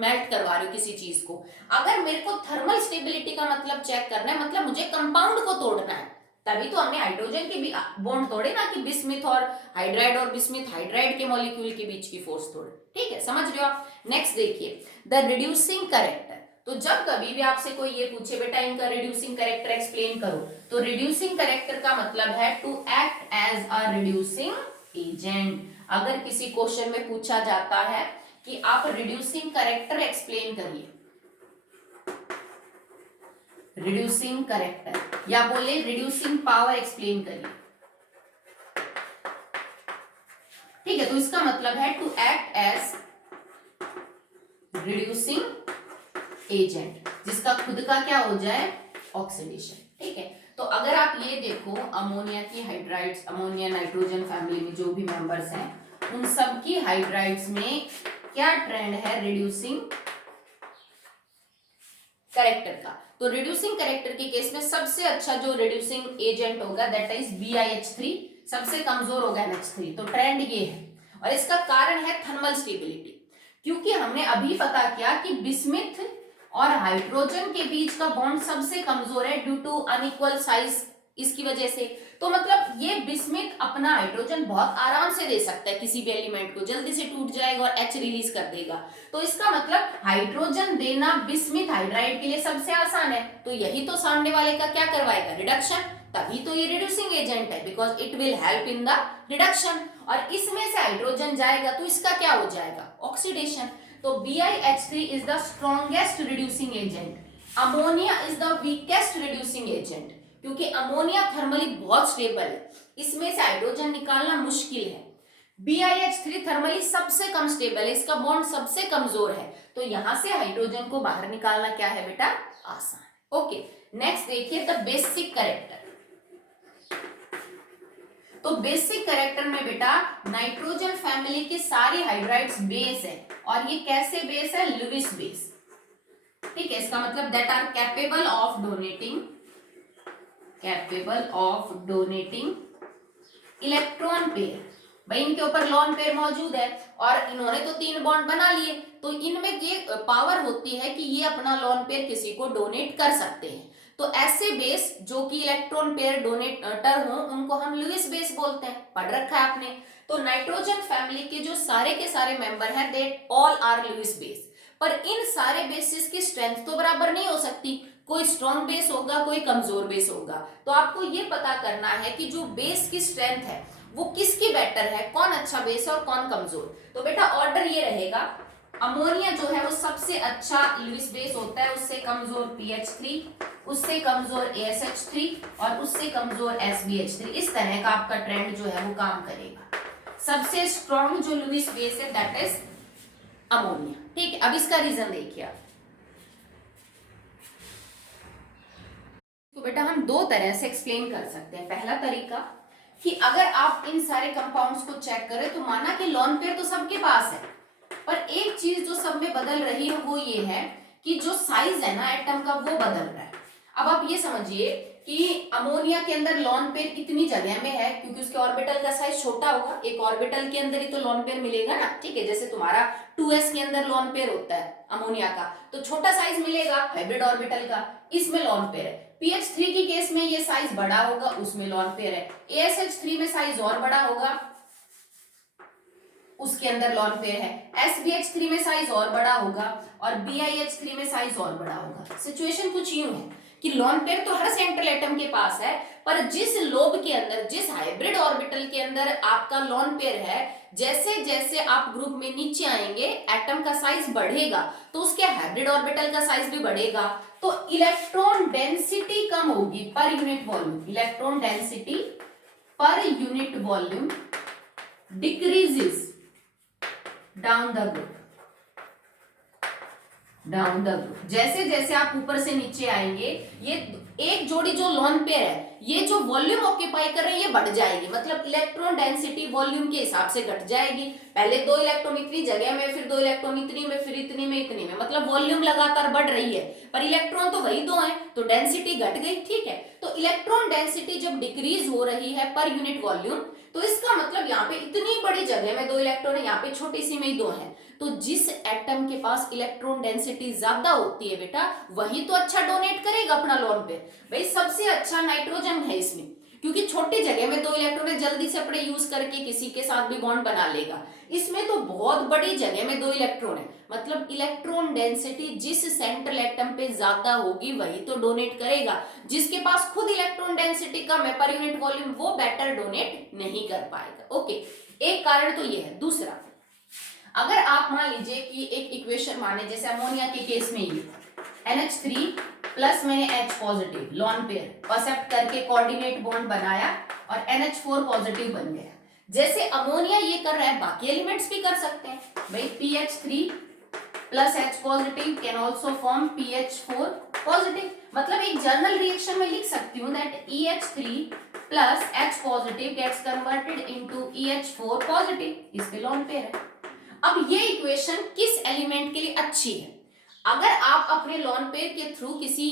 मेल्ट करवा रहे हो किसी चीज को। अगर मेरे को थर्मल स्टेबिलिटी का मतलब चेक करना है, मतलब मुझे कंपाउंड को तोड़ना है, तभी तो हमने हाइड्रोजन के बॉन्ड तोड़े ना, कि बिस्मिथ और हाइड्राइड और बिस्मिथ हाइड्राइड के मॉलिक्यूल के बीच की फोर्स तोड़े, ठीक है, समझ रहे हो आप। नेक्स्ट देखिए द रिड्यूसिंग कैरेक्टर। तो जब कभी भी आपसे कोई ये पूछे बेटा इनका रिड्यूसिंग कैरेक्टर एक्सप्लेन करो, तो रिड्यूसिंग कैरेक्टर का मतलब है to act as a reducing agent. अगर किसी क्वेश्चन में पूछा जाता है कि आप रिड्यूसिंग कैरेक्टर एक्सप्लेन करिए, रिड्यूसिंग कैरेक्टर या बोले रिड्यूसिंग पावर एक्सप्लेन करिए, ठीक है, तो इसका मतलब है to act as reducing agent, जिसका खुद का क्या हो जाए ऑक्सीडेशन, ठीक है। तो अगर आप ये देखो अमोनिया की हाइड्राइड्स, अमोनिया नाइट्रोजन फैमिली में जो भी मेंबर्स हैं उन सब की हाइड्राइड्स में क्या ट्रेंड है रिड्यूसिंग कैरेक्टर का। तो रिड्यूसिंग कैरेक्टर के केस में सबसे अच्छा जो रिड्यूसिंग एजेंट होगा दैट इज BiH3, सबसे कमजोर होगा NH3। तो ट्रेंड ये है और इसका कारण है थर्मल स्टेबिलिटी, क्योंकि हमने अभी पता किया कि बिस्मिथ और हाइड्रोजन के बीच का बॉन्ड सबसे कमजोर है ड्यू टू अनइक्वल साइज, इसकी वजह से। तो मतलब ये बिस्मिथ अपना हाइड्रोजन बहुत आराम से दे सकता है किसी भी एलिमेंट को, जल्दी से टूट जाएगा और H रिलीज कर देगा। तो इसका मतलब हाइड्रोजन देना बिस्मिथ हाइड्राइड के लिए सबसे आसान है, तो यही तो सामने वाले का क्या करवाएगा रिडक्शन, तभी तो ये रिड्यूसिंग एजेंट है because it will help in the reduction. और इसमें से हाइड्रोजन जाएगा तो इसका क्या हो जाएगा ऑक्सीडेशन। तो BiH3 is the strongest reducing agent, ammonia is the weakest reducing agent, क्योंकि अमोनिया थर्मली बहुत स्टेबल है, इसमें से हाइड्रोजन निकालना मुश्किल है। BiH3 थर्मली सबसे कम स्टेबल है, इसका बॉन्ड सबसे कमजोर है, तो यहां से हाइड्रोजन को बाहर निकालना क्या है बेटा आसान। ओके नेक्स्ट देखिए द बेसिक कैरेक्टर। तो बेसिक कैरेक्टर में बेटा नाइट्रोजन फैमिली की सारी हाइड्राइड्स बेस है, और ये कैसे बेस है लुईस बेस, ठीक है, इसका मतलब that are capable of donating electron pair. भाई इनके ऊपर लोन पेयर मौजूद है और इन्होंने तो 3 बॉन्ड बना लिए, तो इनमें ये पावर होती है कि ये अपना लोन पेयर किसी को डोनेट कर सकते हैं। तो ऐसे बेस जो कि इलेक्ट्रॉन पेयर डोनेटर हो उनको हम लुईस बेस बोलते हैं, पढ़ रखा है आपने। तो नाइट्रोजन फैमिली के जो सारे के सारे मेंबर हैं they all are Lewis base, पर इन सारे बेसिस की स्ट्रेंथ तो बराबर नहीं हो सकती, कोई स्ट्रॉन्ग बेस होगा, कोई कमजोर बेस होगा। तो आपको ये पता करना है कि जो बेस की स्ट्रेंथ है वो किसकी बेटर है, कौन अच्छा बेस है और कौन कमजोर। तो बेटा ऑर्डर ये रहेगा, अमोनिया जो है वो सबसे अच्छा लुईस बेस होता है, उससे कमजोर PH3, उससे कमजोर ASH3 और उससे कमजोर SBH3। इस तरह का आपका ट्रेंड जो है वो काम करेगा। सबसे स्ट्रॉन्ग जो लुईस बेस है दैट इज अमोनिया। ठीक है, अब इसका रीजन देखिए आप। तो बेटा हम दो तरह से एक्सप्लेन कर सकते हैं। पहला तरीका कि अगर आप इन सारे कंपाउंड्स को चेक करें तो माना कि लोन पेयर तो सबके पास है, पर एक चीज जो सब में बदल रही है वो ये है कि जो साइज है ना एटम का वो बदल रहा है। अब आप ये समझिए कि अमोनिया के अंदर लोन पेयर इतनी जगह में है क्योंकि उसके ऑर्बिटल का साइज छोटा होगा, एक ऑर्बिटल के अंदर ही तो लोन पेयर मिलेगा ना। ठीक है, जैसे तुम्हारा 2s के अंदर लोन पेयर होता है अमोनिया का, तो छोटा साइज मिलेगा हाइब्रिड ऑर्बिटल का, इसमें लोन पेयर है। PH3 की केस में ये साइज बड़ा होगा, उसमें लोन पेयर है। ASH3 में साइज और बड़ा होगा, उसके अंदर लोन पेयर है। SBH3 में साइज और बड़ा होगा और BiH3 में साइज और बड़ा होगा। सिचुएशन कुछ यूं है कि लोन पेयर तो हर सेंट्रल एटम के पास है, पर जिस लोब के अंदर, जिस हाइब्रिड ऑर्बिटल के अंदर आपका लोन पेयर है, जैसे जैसे आप ग्रुप में नीचे आएंगे एटम का साइज बढ़ेगा तो उसके हाइब्रिड ऑर्बिटल का साइज भी बढ़ेगा, तो इलेक्ट्रॉन डेंसिटी कम होगी per unit volume. Electron density per unit volume decreases down the group, down the group. जैसे जैसे आप ऊपर से नीचे आएंगे ये एक जोड़ी जो लोन पेयर है ये जो वॉल्यूम ऑक्यूपाई कर रहे हैं ये बढ़ जाएगी, मतलब इलेक्ट्रॉन डेंसिटी वॉल्यूम के हिसाब से घट जाएगी। पहले 2 इलेक्ट्रॉन इतनी जगह में, फिर 2 इलेक्ट्रॉन इतनी में, फिर इतनी में, इतनी में, मतलब वॉल्यूम लगातार बढ़ रही है पर इलेक्ट्रॉन तो वही 2 है तो डेंसिटी घट गई। ठीक है, तो इलेक्ट्रॉन डेंसिटी जब डिक्रीज हो रही है पर यूनिट वॉल्यूम तो इसका मतलब यहाँ पे इतनी बड़ी जगह में 2 इलेक्ट्रॉन है, यहाँ पे छोटी सी में ही 2 है। तो जिस एटम के पास इलेक्ट्रॉन डेंसिटी ज्यादा होती है बेटा वही तो अच्छा डोनेट करेगा अपना लोन पेयर। भाई सबसे अच्छा नाइट्रोजन है इसमें, क्योंकि छोटी जगह में 2 इलेक्ट्रॉन है, जल्दी से अपने यूज करके किसी के साथ भी बॉन्ड बना लेगा। इसमें तो बहुत बड़ी जगह में 2 इलेक्ट्रॉन है, मतलब इलेक्ट्रॉन डेंसिटी जिस सेंट्रल एटम पे ज्यादा होगी वही तो डोनेट करेगा। जिसके पास खुद इलेक्ट्रॉन डेंसिटी कम है पर यूनिट वॉल्यूम वो बेटर डोनेट नहीं कर पाएगा। ओके, एक कारण तो ये है। दूसरा, अगर आप मान लीजिए कि एक इक्वेशन माने जैसे अमोनिया के केस में ये NH3 प्लस मैंने H positive lone pair accept करके कोऑर्डिनेट बॉन्ड बनाया और NH4 पॉजिटिव बन गया। जैसे अमोनिया ये कर रहा है बाकी एलिमेंट्स भी कर सकते हैं। भाई PH3 plus H positive can also form PH4 positive, मतलब एक जर्नल रिएक्शन में लिख सकती हूँ that EH3 plus H positive gets converted into EH4 positive. इस पे लोन पेयर है। अब ये इक्वेशन किस एलिमेंट के लिए अच्छी है? अगर आप अपने लोन पेयर के थ्रू किसी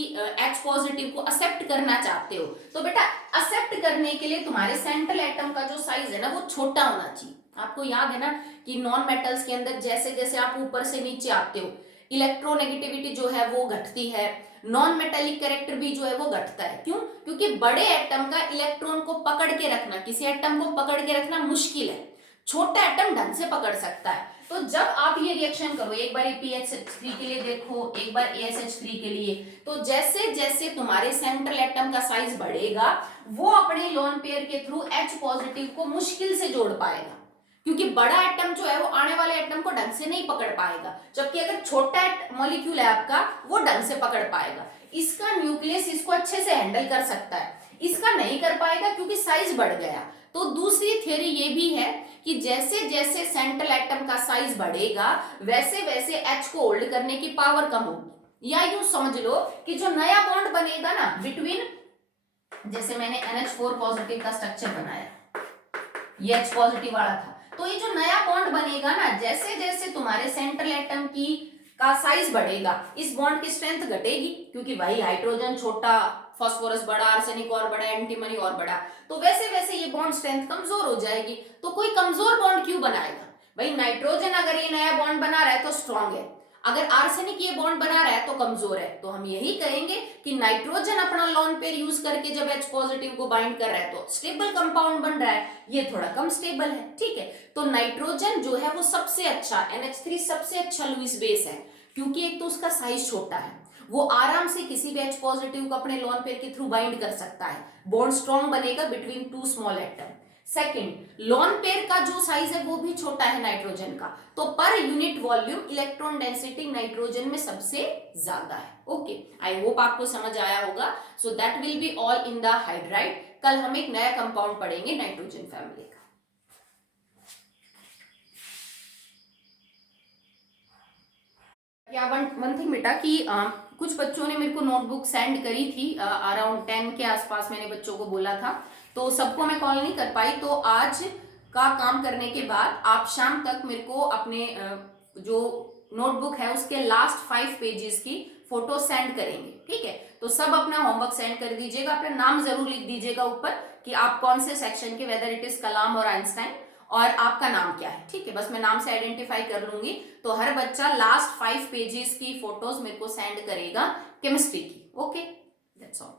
H पॉजिटिव को एक्सेप्ट करना चाहते हो तो बेटा एक्सेप्ट करने के लिए तुम्हारे सेंट्रल एटम का जो साइज है ना वो छोटा होना चाहिए। आपको याद है ना कि नॉन मेटल्स के अंदर जैसे जैसे आप ऊपर से नीचे आते हो इलेक्ट्रोनेगेटिविटी जो है वो घटती है, नॉन मेटेलिक कैरेक्टर भी जो है वो घटता है। क्यों? क्योंकि बड़े एटम का इलेक्ट्रॉन को पकड़ के रखना, किसी एटम को पकड़ के रखना मुश्किल है, छोटा एटम ढंग से पकड़ सकता है। तो जब आप ये रिएक्शन करो, एक बार PH3 के लिए देखो, एक बार ASH3 के लिए, तो जैसे जैसे तुम्हारे सेंट्रल एटम का साइज बढ़ेगा वो अपने लोन पेयर के थ्रू H पॉजिटिव को मुश्किल से जोड़ पाएगा, क्योंकि बड़ा एटम जो है वो आने वाले एटम को ढंग से नहीं पकड़ पाएगा, जबकि अगर छोटा मॉलिक्यूल है आपका वो ढंग से पकड़ पाएगा। इसका न्यूक्लियस इसको अच्छे से हैंडल कर सकता है, इसका नहीं कर पाएगा क्योंकि साइज बढ़ गया। तो दूसरी थ्योरी ये भी है कि जैसे जैसे सेंट्रल एटम का साइज बढ़ेगा वैसे वैसे H को होल्ड करने की पावर कम होगी। या यूं समझ लो कि जो नया बॉन्ड बनेगा ना बिटवीन, जैसे मैंने NH4 पॉजिटिव का स्ट्रक्चर बनाया, ये H पॉजिटिव वाला था, तो ये जो नया बॉन्ड बनेगा ना जैसे जैसे तुम्हारे सेंट्रल एटम की का साइज बढ़ेगा इस बॉन्ड की स्ट्रेंथ घटेगी, क्योंकि भाई हाइड्रोजन छोटा, फास्फोरस बड़ा, आर्सेनिक और बड़ा, एंटीमनी और बड़ा, तो वैसे वैसे ये बॉन्ड स्ट्रेंथ कमजोर हो जाएगी। तो कोई कमजोर बॉन्ड क्यों बनाएगा? भाई नाइट्रोजन अगर ये नया बॉन्ड बना रहा है तो स्ट्रांग है, अगर आर्सेनिक ये बॉन्ड बना रहा है तो कमजोर है। तो हम यही कहेंगे कि नाइट्रोजन अपना लोन पेयर यूज करके जब H पॉजिटिव को बाइंड कर रहा है तो स्टेबल कंपाउंड बन रहा है, ये थोड़ा कम स्टेबल है। ठीक है, तो नाइट्रोजन जो है वो सबसे अच्छा, NH3 सबसे अच्छा लुईस बेस है, क्योंकि एक तो उसका साइज छोटा है, वो आराम से किसी भी H पॉजिटिव को अपने लोन पेयर के थ्रू बाइंड कर सकता है, बॉन्ड स्ट्रॉन्ग बनेगा between two small atom. Second, lone pair का जो साइज है वो भी छोटा है नाइट्रोजन का, तो per unit volume electron density nitrogen में सबसे ज्यादा है। ओके, आई होप आपको समझ आया होगा। So that will be all in the hydride. कल हम एक नया कंपाउंड पढ़ेंगे नाइट्रोजन फैमिली का। या वन थिंग बेटा कि कुछ बच्चों ने मेरे को नोटबुक सेंड करी थी, अराउंड 10 के आसपास मैंने बच्चों को बोला था, तो सबको मैं कॉल नहीं कर पाई। तो आज का काम करने के बाद आप शाम तक मेरे को अपने जो नोटबुक है उसके लास्ट 5 पेजेस की फोटो सेंड करेंगे, ठीक है। तो सब अपना होमवर्क सेंड कर दीजिएगा, अपना नाम जरूर लिख दीजिएगा ऊपर कि आप कौन से सेक्शन के, वेदर इट इज कलाम और आइंस्टाइन, और आपका नाम क्या है, ठीक है। बस मैं नाम से आइडेंटिफाई कर लूंगी। तो हर बच्चा लास्ट 5 पेजेस की फोटोज मेरे को सेंड करेगा केमिस्ट्री की। Okay, that's all.